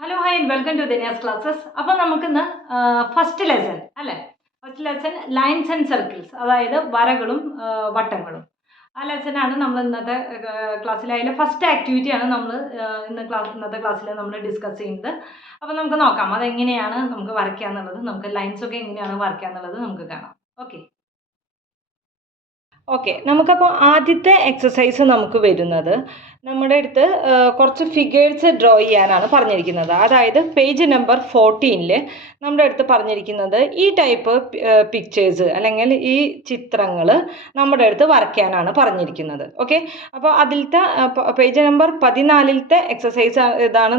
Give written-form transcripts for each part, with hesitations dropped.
Hello hi and welcome to Dina's classes. അപ്പോൾ നമുക്കിന്ന് first lesson അല്ലേ, first lesson lines and circles, അതായത് വരകളും വട്ടങ്ങളും. ആ ലെസനാണ് നമ്മൾ ഇന്നത്തെ ക്ലാസ്സിൽ. അതിലെ ഫസ്റ്റ് ആക്ടിവിറ്റിയാണ് നമ്മൾ ഇന്നത്തെ ക്ലാസ്സിൽ നമ്മൾ ഡിസ്കസ് ചെയ്യുന്നത്. അപ്പോൾ നമുക്ക് നോക്കാം അതെങ്ങനെയാണ് നമുക്ക് വരയ്ക്കുക എന്നുള്ളത്, നമുക്ക് ലൈൻസൊക്കെ എങ്ങനെയാണ് വരയ്ക്കുക എന്നുള്ളത് നമുക്ക് കാണാം. ഓക്കെ, നമുക്കപ്പോൾ ആദ്യത്തെ എക്സസൈസ് നമുക്ക് വരുന്നത് നമ്മുടെ അടുത്ത് കുറച്ച് ഫിഗേഴ്സ് ഡ്രോ ചെയ്യാനാണ് പറഞ്ഞിരിക്കുന്നത്. അതായത് പേജ് നമ്പർ 14 നമ്മുടെ അടുത്ത് പറഞ്ഞിരിക്കുന്നത് ഈ ടൈപ്പ് പിക്ചേഴ്സ് അല്ലെങ്കിൽ ഈ ചിത്രങ്ങൾ നമ്മുടെ അടുത്ത് വരയ്ക്കാനാണ് പറഞ്ഞിരിക്കുന്നത്. ഓക്കെ, അപ്പോൾ അതിലത്തെ പേജ് നമ്പർ 14 എക്സസൈസ് ഇതാണ്,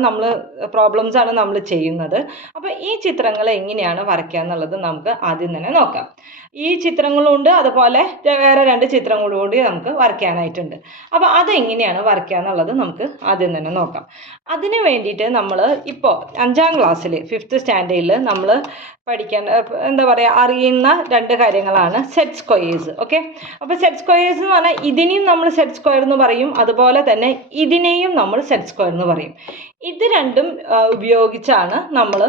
പ്രോബ്ലംസ് ആണ് നമ്മൾ ചെയ്യുന്നത്. അപ്പോൾ ഈ ചിത്രങ്ങൾ എങ്ങനെയാണ് വരയ്ക്കുക എന്നുള്ളത് നമുക്ക് ആദ്യം തന്നെ നോക്കാം. ഈ ചിത്രങ്ങളുണ്ട്, അതുപോലെ വേറെ 2 ചിത്രങ്ങളും കൂടി നമുക്ക് വരയ്ക്കാനായിട്ടുണ്ട്. അപ്പോൾ അതെങ്ങനെയാണ് വരയ്ക്കുക എന്നുള്ളത് നമുക്ക് ആദ്യം തന്നെ നോക്കാം. അതിന് വേണ്ടിയിട്ട് നമ്മൾ ഇപ്പോൾ 5ാം ക്ലാസ്സിൽ 5th സ്റ്റാൻഡേർഡിൽ നമ്മൾ അറിയുന്ന 2 കാര്യങ്ങളാണ് സെറ്റ് സ്ക്വയേഴ്സ്. ഓക്കെ, അപ്പോൾ സെറ്റ് സ്ക്വയേഴ്സ് എന്ന് പറഞ്ഞാൽ ഇതിനെയും നമ്മൾ സെറ്റ് സ്ക്വയർ എന്ന് പറയും, അതുപോലെ തന്നെ ഇതിനെയും നമ്മൾ സെറ്റ് സ്ക്വയർ എന്ന് പറയും. ഇത് രണ്ടും ഉപയോഗിച്ചാണ് നമ്മൾ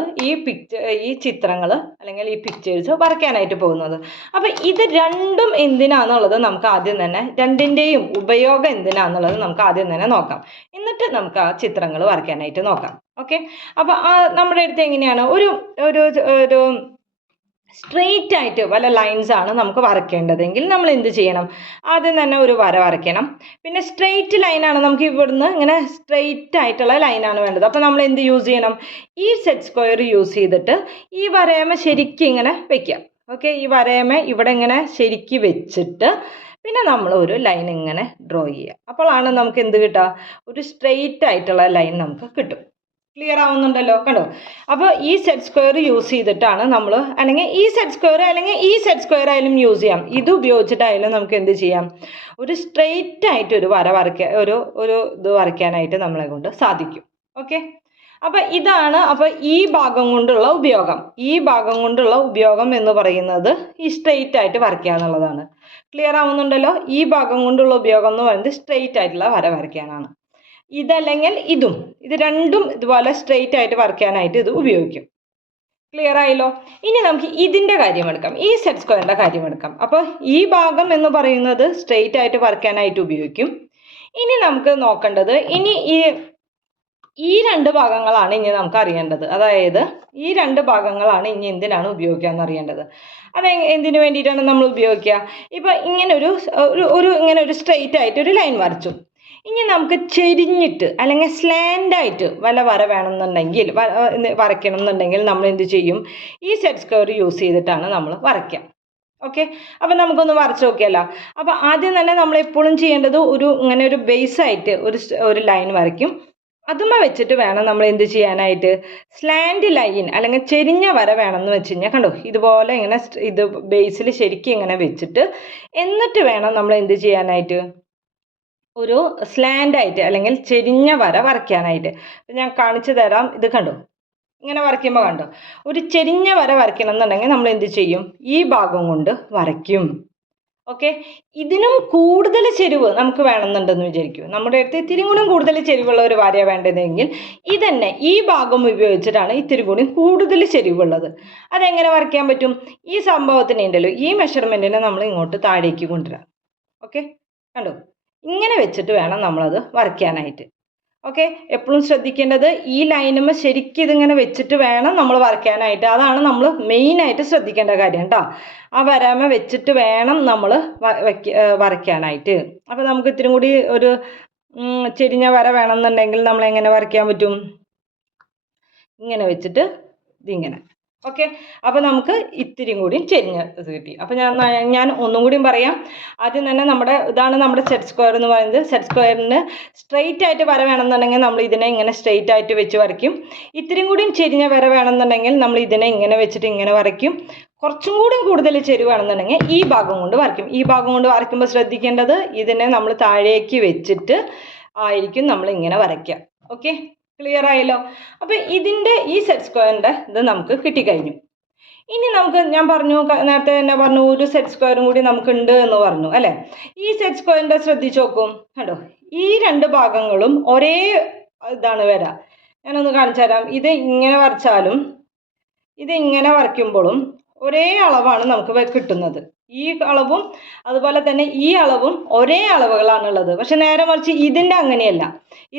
ഈ ചിത്രങ്ങൾ അല്ലെങ്കിൽ ഈ പിക്ചേഴ്സ് വരയ്ക്കാനായിട്ട് പോകുന്നത്. അപ്പോൾ ഇത് രണ്ടും എന്തിനാണെന്നുള്ളത് നമുക്ക് ആദ്യം തന്നെ, രണ്ടിൻ്റെയും ഉപയോഗം എന്തിനാണെന്നുള്ളത് നമുക്ക് ആദ്യം തന്നെ നോക്കാം. എന്നിട്ട് നമുക്ക് ആ ചിത്രങ്ങൾ വരയ്ക്കാനായിട്ട് നോക്കാം. ഓക്കെ, അപ്പോൾ നമ്മുടെ അടുത്ത് എങ്ങനെയാണ് ഒരു സ്ട്രെയിറ്റ് ആയിട്ട് വല്ല ലൈൻസ് ആണ് നമുക്ക് വരയ്ക്കേണ്ടതെങ്കിൽ നമ്മൾ എന്ത് ചെയ്യണം? ആദ്യം തന്നെ ഒരു വര വരയ്ക്കണം. പിന്നെ സ്ട്രെയിറ്റ് ലൈനാണ് നമുക്ക് ഇവിടുന്ന് ഇങ്ങനെ സ്ട്രെയിറ്റ് ആയിട്ടുള്ള ലൈനാണ് വേണ്ടത്. അപ്പോൾ നമ്മൾ എന്ത് യൂസ് ചെയ്യണം? ഈ സെറ്റ് സ്ക്വയർ യൂസ് ചെയ്തിട്ട് ഈ വരയമ ശരിക്കും ഇങ്ങനെ വെക്കാം. ഓക്കെ, ഈ വരയമ ഇവിടെ ഇങ്ങനെ ശരിക്കും വെച്ചിട്ട് പിന്നെ നമ്മൾ ഒരു ലൈൻ ഇങ്ങനെ ഡ്രോ ചെയ്യുക. അപ്പോഴാണ് നമുക്ക് എന്ത് കിട്ടുക? ഒരു സ്ട്രെയിറ്റ് ആയിട്ടുള്ള ലൈൻ നമുക്ക് കിട്ടും. ക്ലിയർ ആവുന്നുണ്ടല്ലോ, കണ്ടോ? അപ്പോൾ ഈ സെറ്റ് സ്ക്വയർ യൂസ് ചെയ്തിട്ടാണ് നമ്മൾ, അല്ലെങ്കിൽ ഈ സെറ്റ് സ്ക്വയർ അല്ലെങ്കിൽ ഈ സെറ്റ് സ്ക്വയർ ആയാലും യൂസ് ചെയ്യാം. ഇത് ഉപയോഗിച്ചിട്ടായാലും നമുക്ക് എന്ത് ചെയ്യാം? ഒരു സ്ട്രെയിറ്റ് ആയിട്ട് ഒരു വര വരയ്ക്കാൻ, ഒരു ഇത് വരയ്ക്കാനായിട്ട് നമ്മളെ കൊണ്ട് സാധിക്കും. ഓക്കെ, അപ്പോൾ ഇതാണ് ഈ ഭാഗം കൊണ്ടുള്ള ഉപയോഗം. ഈ ഭാഗം കൊണ്ടുള്ള ഉപയോഗം എന്ന് പറയുന്നത് ഈ സ്ട്രെയിറ്റ് ആയിട്ട് വരയ്ക്കുക എന്നുള്ളതാണ്. ക്ലിയർ ആവുന്നുണ്ടല്ലോ? ഈ ഭാഗം കൊണ്ടുള്ള ഉപയോഗം എന്ന് പറയുന്നത് സ്ട്രെയിറ്റ് ആയിട്ടുള്ള വര വരയ്ക്കാനാണ്. ഇതല്ലെങ്കിൽ ഇത് രണ്ടും ഇതുപോലെ സ്ട്രെയിറ്റ് ആയിട്ട് വരയ്ക്കാനായിട്ട് ഇത് ഉപയോഗിക്കും. ക്ലിയർ ആയല്ലോ? ഇനി നമുക്ക് ഇതിൻ്റെ കാര്യം എടുക്കാം, ഈ സെറ്റ് സ്ക്വയറിൻ്റെ കാര്യം എടുക്കാം. അപ്പോൾ ഈ ഭാഗം എന്ന് പറയുന്നത് സ്ട്രെയിറ്റ് ആയിട്ട് വരയ്ക്കാനായിട്ട് ഉപയോഗിക്കും. ഇനി നമുക്ക് നോക്കേണ്ടത് ഈ 2 ഭാഗങ്ങളാണ് ഇനി നമുക്ക് അറിയേണ്ടത്. അതായത് ഈ 2 ഭാഗങ്ങളാണ് ഇനി എന്തിനാണ് ഉപയോഗിക്കുക എന്നറിയേണ്ടത്. അത് എന്തിനു വേണ്ടിയിട്ടാണ് നമ്മൾ ഉപയോഗിക്കുക? ഇപ്പോൾ ഇങ്ങനെ ഒരു സ്ട്രെയിറ്റ് ആയിട്ട് ഒരു ലൈൻ വരച്ചു. ഇനി നമുക്ക് ചെരിഞ്ഞിട്ട് അല്ലെങ്കിൽ സ്ലാൻഡായിട്ട് വല്ല വര വേണമെന്നുണ്ടെങ്കിൽ, വരയ്ക്കണം എന്നുണ്ടെങ്കിൽ നമ്മൾ എന്ത് ചെയ്യും? ഈ സെറ്റ് സ്ക്വയർ യൂസ് ചെയ്തിട്ടാണ് നമ്മൾ വരയ്ക്കുക. ഓക്കെ, അപ്പം നമുക്കൊന്ന് വരച്ച് നോക്കിയല്ലോ. അപ്പോൾ ആദ്യം തന്നെ നമ്മൾ എപ്പോഴും ചെയ്യേണ്ടത് ഇങ്ങനെ ഒരു ബേസായിട്ട് ഒരു ലൈൻ വരയ്ക്കും. അതുമ്മ വെച്ചിട്ട് വേണം നമ്മൾ എന്ത് ചെയ്യാനായിട്ട്? സ്ലാൻഡ് ലൈൻ അല്ലെങ്കിൽ ചെരിഞ്ഞ വര വേണമെന്ന് വെച്ച് കഴിഞ്ഞാൽ, കണ്ടോ, ഇതുപോലെ ഇങ്ങനെ ഇത് ബേസിൽ ശരിക്കും ഇങ്ങനെ വെച്ചിട്ട് എന്നിട്ട് വേണം നമ്മൾ എന്ത് ചെയ്യാനായിട്ട്? ഒരു സ്ലാൻഡ് ആയിട്ട് അല്ലെങ്കിൽ ചെരിഞ്ഞ വര വരയ്ക്കാനായിട്ട്. ഞാൻ കാണിച്ചു തരാം. ഇത് കണ്ടോ, ഇങ്ങനെ വരയ്ക്കുമ്പോൾ കണ്ടോ, ഒരു ചെരിഞ്ഞ വര വരയ്ക്കണം എന്നുണ്ടെങ്കിൽ നമ്മൾ എന്ത് ചെയ്യും? ഈ ഭാഗം കൊണ്ട് വരയ്ക്കും. ഓക്കെ, ഇതിനും കൂടുതൽ ചെരിവ് നമുക്ക് വേണമെന്നുണ്ടെന്ന് വിചാരിക്കും. നമ്മുടെ അടുത്ത് ഇത്തിരി കൂടി കൂടുതൽ ചെരിവുള്ള ഒരു വരയാണ് വേണ്ടതെങ്കിൽ ഇതന്നെ ഈ ഭാഗം ഉപയോഗിച്ചിട്ടാണ് ഇത്തിരി കൂടി കൂടുതൽ ചെരിവുള്ളത്. അതെങ്ങനെ വരയ്ക്കാൻ പറ്റും? ഈ സംഭവത്തിന് ഉണ്ടല്ലോ, ഈ മെഷർമെൻറ്റിനെ നമ്മൾ ഇങ്ങോട്ട് താഴേക്ക് കൊണ്ടുവരാം. ഓക്കെ, കണ്ടോ, ഇങ്ങനെ വെച്ചിട്ട് വേണം നമ്മളത് വരയ്ക്കാനായിട്ട്. ഓക്കെ, എപ്പോഴും ശ്രദ്ധിക്കേണ്ടത് ഈ ലൈനുമ്മ ശരിക്കും ഇതിങ്ങനെ വെച്ചിട്ട് വേണം നമ്മൾ വരയ്ക്കാനായിട്ട്. അതാണ് നമ്മൾ മെയിനായിട്ട് ശ്രദ്ധിക്കേണ്ട കാര്യം കേട്ടോ. ആ വരാമ വെച്ചിട്ട് വേണം നമ്മൾ വരയ്ക്കാനായിട്ട്. അപ്പോൾ നമുക്ക് ഇത്തിരി കൂടി ഒരു ചെരിഞ്ഞ വര വേണമെന്നുണ്ടെങ്കിൽ നമ്മൾ എങ്ങനെ വരയ്ക്കാൻ പറ്റും? ഇങ്ങനെ വെച്ചിട്ട് ഇതിങ്ങനെ. ഓക്കെ, അപ്പോൾ നമുക്ക് ഇത്തിരിയും കൂടി ചെരിഞ്ഞ ഇത് കിട്ടി. അപ്പോൾ ഞാൻ ഒന്നും കൂടിയും പറയാം. ആദ്യം തന്നെ ഇതാണ് നമ്മുടെ സെറ്റ് സ്ക്വയർ എന്ന് പറയുന്നത്. സെറ്റ് സ്ക്വയറിന് സ്ട്രെയിറ്റ് ആയിട്ട് വര വേണമെന്നുണ്ടെങ്കിൽ നമ്മൾ ഇതിനെ ഇങ്ങനെ സ്ട്രെയിറ്റ് ആയിട്ട് വെച്ച് വരയ്ക്കും. ഇത്തിരിയും കൂടിയും ചെരിഞ്ഞ വര വേണമെന്നുണ്ടെങ്കിൽ നമ്മൾ ഇതിനെ ഇങ്ങനെ വെച്ചിട്ട് ഇങ്ങനെ വരയ്ക്കും. കുറച്ചും കൂടി കൂടുതൽ ചെരിവ് വേണമെന്നുണ്ടെങ്കിൽ ഈ ഭാഗം കൊണ്ട് വരയ്ക്കും. ഈ ഭാഗം കൊണ്ട് വരയ്ക്കുമ്പോൾ ശ്രദ്ധിക്കേണ്ടത് ഇതിനെ നമ്മൾ താഴേക്ക് വെച്ചിട്ട് ആയിരിക്കും നമ്മൾ ഇങ്ങനെ വരയ്ക്കുക. ഓക്കെ, ക്ലിയർ ആയല്ലോ? അപ്പോൾ ഈ സെറ്റ് സ്ക്വയറിൻ്റെ ഇത് നമുക്ക് കിട്ടിക്കഴിഞ്ഞു. ഇനി ഞാൻ നേരത്തെ തന്നെ പറഞ്ഞു, ഒരു സെറ്റ് സ്ക്വയറും കൂടി നമുക്കുണ്ട് എന്ന് പറഞ്ഞു അല്ലേ? ഈ സെറ്റ് സ്ക്വയറിൻ്റെ ശ്രദ്ധിച്ച് നോക്കും, കണ്ടോ, ഈ 2 ഭാഗങ്ങളും ഒരേ ഇതാണ് വരാ. ഞാനൊന്ന് കാണിച്ചു തരാം. ഇത് ഇങ്ങനെ വരച്ചാലും ഇത് ഇങ്ങനെ വരയ്ക്കുമ്പോഴും ഒരേ അളവാണ് നമുക്ക് കിട്ടുന്നത്. ഈ അളവും അതുപോലെ തന്നെ ഈ അളവും ഒരേ അളവുകളാണുള്ളത്. പക്ഷെ നേരെ മറിച്ച് ഇതിൻ്റെ അങ്ങനെയല്ല.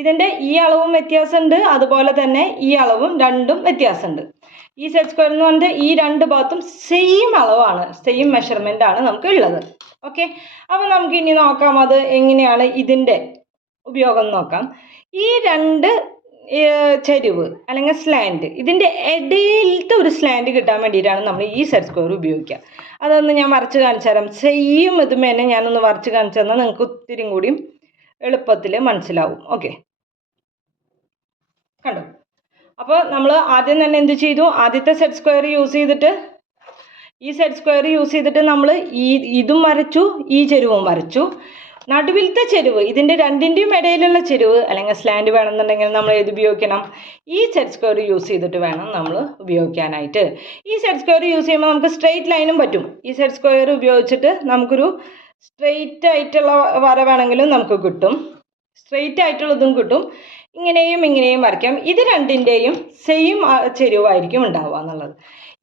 ഇതിൻ്റെ ഈ അളവും വ്യത്യാസമുണ്ട്, അതുപോലെ തന്നെ ഈ അളവും രണ്ടും വ്യത്യാസമുണ്ട്. ഈ സെറ്റ് സ്ക്വയർ എന്ന് പറഞ്ഞാൽ ഈ രണ്ട് ഭാഗത്തും സെയിം അളവാണ്, സെയിം മെഷർമെൻ്റ് ആണ് നമുക്ക് ഉള്ളത്. ഓക്കെ, അപ്പോൾ നമുക്ക് ഇനി നോക്കാം അത് എങ്ങനെയാണ് ഇതിൻ്റെ ഉപയോഗം നോക്കാം. ഈ രണ്ട് ചെരിവ് അല്ലെങ്കിൽ സ്ലാൻഡ്, ഇതിൻ്റെ ഇടയിലത്തെ ഒരു സ്ലാൻഡ് കിട്ടാൻ വേണ്ടിയിട്ടാണ് നമ്മൾ ഈ സെറ്റ് സ്ക്വയർ ഉപയോഗിക്കുക. അതൊന്ന് ഞാൻ വരച്ച് കാണിച്ചു തരാം. സെയിം ഇതുമേ തന്നെ ഞാനൊന്ന് വരച്ച് കാണിച്ചു തന്നാൽ നിങ്ങൾക്ക് ഒത്തിരി കൂടിയും എളുപ്പത്തിൽ മനസ്സിലാവും. ഓക്കെ, കണ്ടോ? അപ്പോൾ നമ്മൾ ആദ്യം തന്നെ എന്ത് ചെയ്തു, ആദ്യത്തെ സെറ്റ് സ്ക്വയർ യൂസ് ചെയ്തിട്ട് ഈ സെറ്റ് സ്ക്വയർ യൂസ് ചെയ്തിട്ട് നമ്മൾ ഇതും വരച്ചു, ഈ ചെരുവും വരച്ചു. നടുവിലത്തെ ചെരുവ്, ഇതിൻ്റെ രണ്ടിൻ്റെയും ഇടയിലുള്ള ചെരുവ് അല്ലെങ്കിൽ സ്ലാൻഡ് വേണമെന്നുണ്ടെങ്കിൽ നമ്മൾ ഏത് ഉപയോഗിക്കണം? ഈ സെറ്റ് സ്ക്വയർ യൂസ് ചെയ്തിട്ട് വേണം നമ്മൾ ഉപയോഗിക്കാനായിട്ട്. ഈ സെറ്റ് സ്ക്വയർ യൂസ് ചെയ്യുമ്പോൾ നമുക്ക് സ്ട്രെയിറ്റ് ലൈനും പറ്റും. ഈ സെറ്റ് സ്ക്വയർ ഉപയോഗിച്ചിട്ട് നമുക്കൊരു സ്ട്രെയിറ്റ് ആയിട്ടുള്ള വര വേണമെങ്കിലും നമുക്ക് കിട്ടും, സ്ട്രെയിറ്റ് ആയിട്ടുള്ളതും കിട്ടും. ഇങ്ങനെയും ഇങ്ങനെയും വരയ്ക്കാം. ഇത് രണ്ടിൻ്റെയും സെയിം ചെരുവായിരിക്കും ഉണ്ടാവുക എന്നുള്ളത്.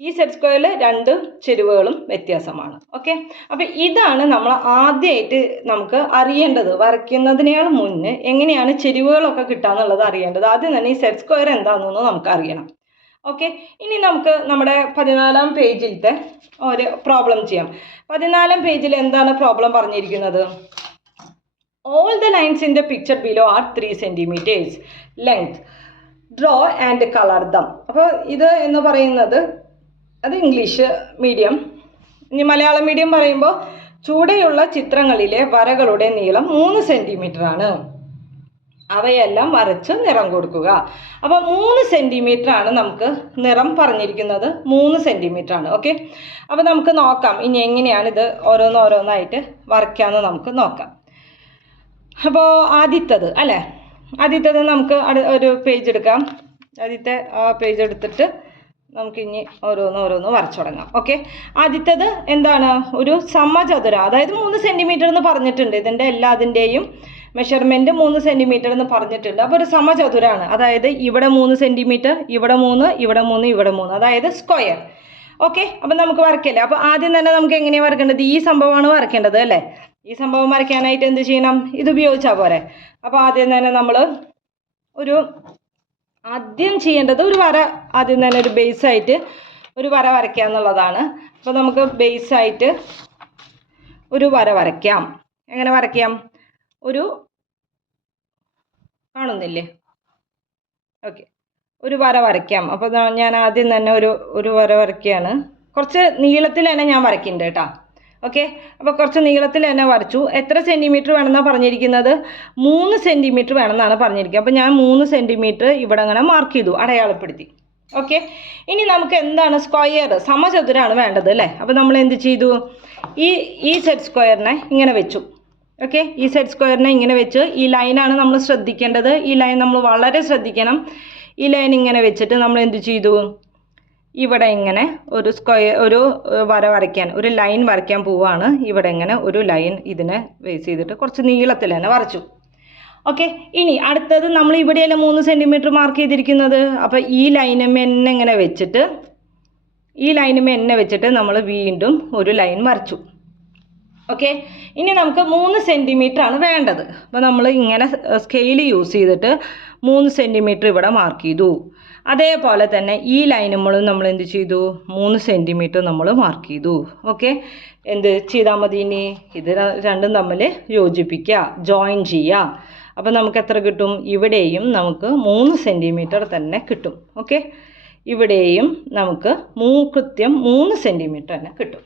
ഈ സെറ്റ് സ്ക്വയറിൽ രണ്ട് ചെരുവുകളും വ്യത്യാസമാണ്. ഓക്കെ, അപ്പോൾ ഇതാണ് നമ്മൾ ആദ്യമായിട്ട് നമുക്ക് അറിയേണ്ടത്. വരയ്ക്കുന്നതിനേക്കാൾ മുന്നേ എങ്ങനെയാണ് ചെരുവുകളൊക്കെ കിട്ടുക എന്നുള്ളത് അറിയേണ്ടത്. ആദ്യം തന്നെ ഈ സെറ്റ് സ്ക്വയർ എന്താണെന്ന് നമുക്ക് അറിയണം. ഓക്കെ, ഇനി നമുക്ക് നമ്മുടെ 14-ാം പേജിലത്തെ ഒരു പ്രോബ്ലം ചെയ്യാം. 14-ാം പേജിൽ എന്താണ് പ്രോബ്ലം പറഞ്ഞിരിക്കുന്നത്? All the lines in the picture below are 3 centimeters length. Draw and color them. അപ്പോൾ ഇത് എന്ന് പറയുന്നത് അത് ഇംഗ്ലീഷ് മീഡിയം. ഇനി മലയാളം മീഡിയം പറയുമ്പോൾ ചുവടെയുള്ള ചിത്രങ്ങളിലെ വരകളുടെ നീളം 3 സെൻറ്റിമീറ്റർ ആണ്. അവയെല്ലാം വരച്ച് നിറം കൊടുക്കുക. അപ്പോൾ 3 സെൻറ്റിമീറ്റർ ആണ് നമുക്ക് നിറം പറഞ്ഞിരിക്കുന്നത്, 3 സെൻറ്റിമീറ്റർ ആണ്. ഓക്കെ, അപ്പോൾ നമുക്ക് നോക്കാം ഇനി എങ്ങനെയാണ് ഇത് ഓരോന്നോരോന്നായിട്ട് വരയ്ക്കാമെന്ന് നമുക്ക് നോക്കാം. അപ്പോൾ ആദ്യത്തത് അല്ലേ, ആദ്യത്തത് നമുക്ക് ഒരു പേജ് എടുക്കാം. ആദ്യത്തെ ആ പേജ് എടുത്തിട്ട് നമുക്കിനി ഓരോന്ന് വരച്ചു തുടങ്ങാം. ഓക്കെ, ആദ്യത്തത് എന്താണ്? ഒരു സമചതുരം, അതായത് 3 സെൻറ്റിമീറ്റർ എന്ന് പറഞ്ഞിട്ടുണ്ട്. ഇതിൻ്റെ എല്ലാതിൻ്റെയും മെഷർമെൻറ്റ് 3 സെൻറ്റിമീറ്റർ എന്ന് പറഞ്ഞിട്ടുണ്ട്. അപ്പോൾ ഒരു സമചതുരമാണ്, അതായത് ഇവിടെ 3 സെൻറ്റിമീറ്റർ, ഇവിടെ 3, ഇവിടെ 3, ഇവിടെ 3, അതായത് സ്ക്വയർ. ഓക്കെ, അപ്പം നമുക്ക് വരയ്ക്കല്ലേ. അപ്പോൾ ആദ്യം തന്നെ നമുക്ക് എങ്ങനെയാണ് വരയ്ക്കേണ്ടത്? ഈ സംഭവമാണ് വരയ്ക്കേണ്ടത് അല്ലേ. ഈ സംഭവം വരയ്ക്കാനായിട്ട് എന്ത് ചെയ്യണം? ഇത് ഉപയോഗിച്ചാൽ പോരെ. അപ്പോൾ ആദ്യം തന്നെ നമ്മൾ ആദ്യം ചെയ്യേണ്ടത് ഒരു വര, ആദ്യം തന്നെ ഒരു ബേസായിട്ട് ഒരു വര വരയ്ക്കുക എന്നുള്ളതാണ്. അപ്പോൾ നമുക്ക് ബേസായിട്ട് ഒരു വര വരയ്ക്കാം. എങ്ങനെ വരയ്ക്കാം? കാണുന്നില്ലേ? ഓക്കെ, ഒരു വര വരയ്ക്കാം. അപ്പോൾ ഞാൻ ആദ്യം തന്നെ ഒരു വര വരയ്ക്കുകയാണ്. കുറച്ച് നീളത്തിൽ തന്നെ ഞാൻ വരയ്ക്കുന്നുണ്ട് കേട്ടോ. ഓക്കെ, അപ്പോൾ കുറച്ച് നീളത്തിൽ തന്നെ വരച്ചു. എത്ര സെൻറ്റിമീറ്റർ വേണമെന്നാണ് പറഞ്ഞിരിക്കുന്നത്? 3 സെൻറ്റിമീറ്റർ വേണമെന്നാണ് പറഞ്ഞിരിക്കുന്നത്. അപ്പോൾ ഞാൻ 3 സെൻറ്റിമീറ്റർ ഇവിടെ അങ്ങനെ മാർക്ക് ചെയ്തു, അടയാളപ്പെടുത്തി. ഓക്കെ, ഇനി നമുക്ക് എന്താണ്? സ്ക്വയർ, സമചതുരമാണ് വേണ്ടത് അല്ലേ. അപ്പോൾ നമ്മൾ എന്ത് ചെയ്തു? ഈ സെറ്റ് സ്ക്വയറിനെ ഇങ്ങനെ വെച്ചു. ഓക്കെ, ഈ സെറ്റ് സ്ക്വയറിനെ ഇങ്ങനെ വെച്ച് ഈ ലൈനാണ് നമ്മൾ ശ്രദ്ധിക്കേണ്ടത്. ഈ ലൈൻ നമ്മൾ വളരെ ശ്രദ്ധിക്കണം. ഈ ലൈൻ ഇങ്ങനെ വെച്ചിട്ട് നമ്മൾ എന്ത് ചെയ്തു? ഇവിടെ ഇങ്ങനെ ഒരു വര വരയ്ക്കാൻ, ഒരു ലൈൻ വരയ്ക്കാൻ പോവുകയാണ്. ഇവിടെ ഇങ്ങനെ ഒരു ലൈൻ ഇതിനെ ബേസ് ചെയ്തിട്ട് കുറച്ച് നീളത്തിൽ തന്നെ വരച്ചു. ഓക്കെ, ഇനി അടുത്തത് നമ്മൾ ഇവിടെയല്ല 3 സെൻറ്റിമീറ്റർ മാർക്ക് ചെയ്തിരിക്കുന്നത്. അപ്പോൾ ഈ ലൈനുമേ ഇങ്ങനെ വെച്ചിട്ട് നമ്മൾ വീണ്ടും ഒരു ലൈൻ വരച്ചു. ഓക്കെ, ഇനി നമുക്ക് 3 സെൻറ്റിമീറ്റർ ആണ് വേണ്ടത്. അപ്പോൾ നമ്മൾ ഇങ്ങനെ സ്കെയിൽ യൂസ് ചെയ്തിട്ട് 3 സെൻറ്റിമീറ്റർ ഇവിടെ മാർക്ക് ചെയ്തു. അതേപോലെ തന്നെ ഈ ലൈനുകളും നമ്മൾ എന്ത് ചെയ്തു? 3 സെൻറ്റിമീറ്റർ നമ്മൾ മാർക്ക് ചെയ്തു. ഓക്കെ, എന്ത് ചെയ്താൽ മതി? ഇനി ഇത് രണ്ടും തമ്മിൽ യോജിപ്പിക്കുക, ജോയിൻ ചെയ്യുക. അപ്പോൾ നമുക്ക് എത്ര കിട്ടും? ഇവിടെയും നമുക്ക് 3 സെൻറ്റിമീറ്റർ തന്നെ കിട്ടും. ഓക്കെ, ഇവിടെയും നമുക്ക് കൃത്യം 3 സെൻറ്റിമീറ്റർ തന്നെ കിട്ടും.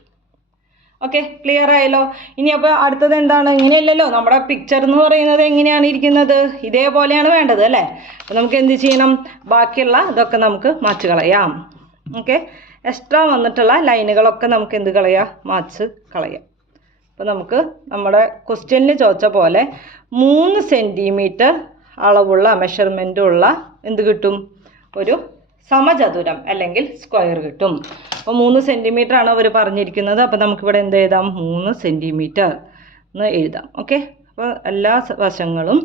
ഓക്കെ, ക്ലിയർ ആയല്ലോ. ഇനി അപ്പോൾ അടുത്തത് എന്താണ്? ഇങ്ങനെയല്ലല്ലോ നമ്മുടെ പിക്ചർ എന്ന് പറയുന്നത്. എങ്ങനെയാണ് ഇരിക്കുന്നത്? ഇതേപോലെയാണ് വേണ്ടത് അല്ലേ. അപ്പോൾ നമുക്ക് എന്ത് ചെയ്യണം? ബാക്കിയുള്ള ഇതൊക്കെ നമുക്ക് മാച്ച് കളയാം. ഓക്കെ, എക്സ്ട്രാ വന്നിട്ടുള്ള ലൈനുകളൊക്കെ നമുക്ക് എന്ത് കളയാം? മാച്ച് കളയാം. അപ്പോൾ നമുക്ക് നമ്മുടെ ക്വസ്റ്റ്യനിൽ ചോദിച്ച പോലെ 3 സെൻറ്റിമീറ്റർ അളവുള്ള മെഷർമെൻറ്റുള്ള എന്ത് കിട്ടും? ഒരു സമചതുരം അല്ലെങ്കിൽ സ്ക്വയർ കിട്ടും. അപ്പോൾ 3 സെൻറ്റിമീറ്റർ ആണ് അവർ പറഞ്ഞിരിക്കുന്നത്. അപ്പോൾ നമുക്കിവിടെ എന്ത് എഴുതാം? 3 സെൻറ്റിമീറ്റർ എന്ന് എഴുതാം. ഓക്കെ, അപ്പോൾ എല്ലാ വശങ്ങളും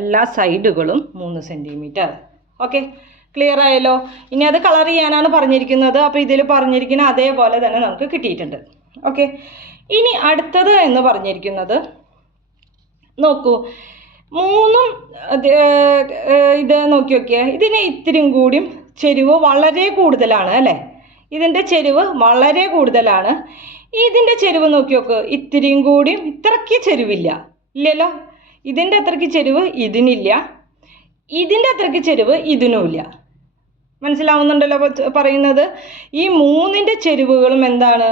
എല്ലാ സൈഡുകളും 3 സെൻറ്റിമീറ്റർ. ഓക്കെ, ക്ലിയർ ആയല്ലോ. ഇനി അത് കളർ ചെയ്യാനാണ് പറഞ്ഞിരിക്കുന്നത്. അപ്പോൾ ഇതിൽ പറഞ്ഞിരിക്കുന്ന അതേപോലെ തന്നെ നമുക്ക് കിട്ടിയിട്ടുണ്ട്. ഓക്കെ, ഇനി അടുത്തത് എന്ന് പറഞ്ഞിരിക്കുന്നത് നോക്കൂ, മൂന്നും ഇത് നോക്കി നോക്കിയാൽ ഇതിന് ഇത്തിരിയും കൂടിയും ചെരിവ് വളരെ കൂടുതലാണ് അല്ലേ? ഇതിൻ്റെ ചെരിവ് വളരെ കൂടുതലാണ്. ഇതിൻ്റെ ചെരിവ് നോക്കി നോക്ക്, ഇത്തിരിയും കൂടിയും ഇത്രയ്ക്ക് ചെരിവില്ല, ഇല്ലല്ലോ. ഇതിൻ്റെ അത്രയ്ക്ക് ചെരിവ് ഇതിനില്ല, ഇതിൻ്റെ അത്രയ്ക്ക് ചെരിവ് ഇതിനുമില്ല. മനസ്സിലാവുന്നുണ്ടല്ലോ പറയുന്നത്? ഈ മൂന്നിൻ്റെ ചെരിവുകളും എന്താണ്?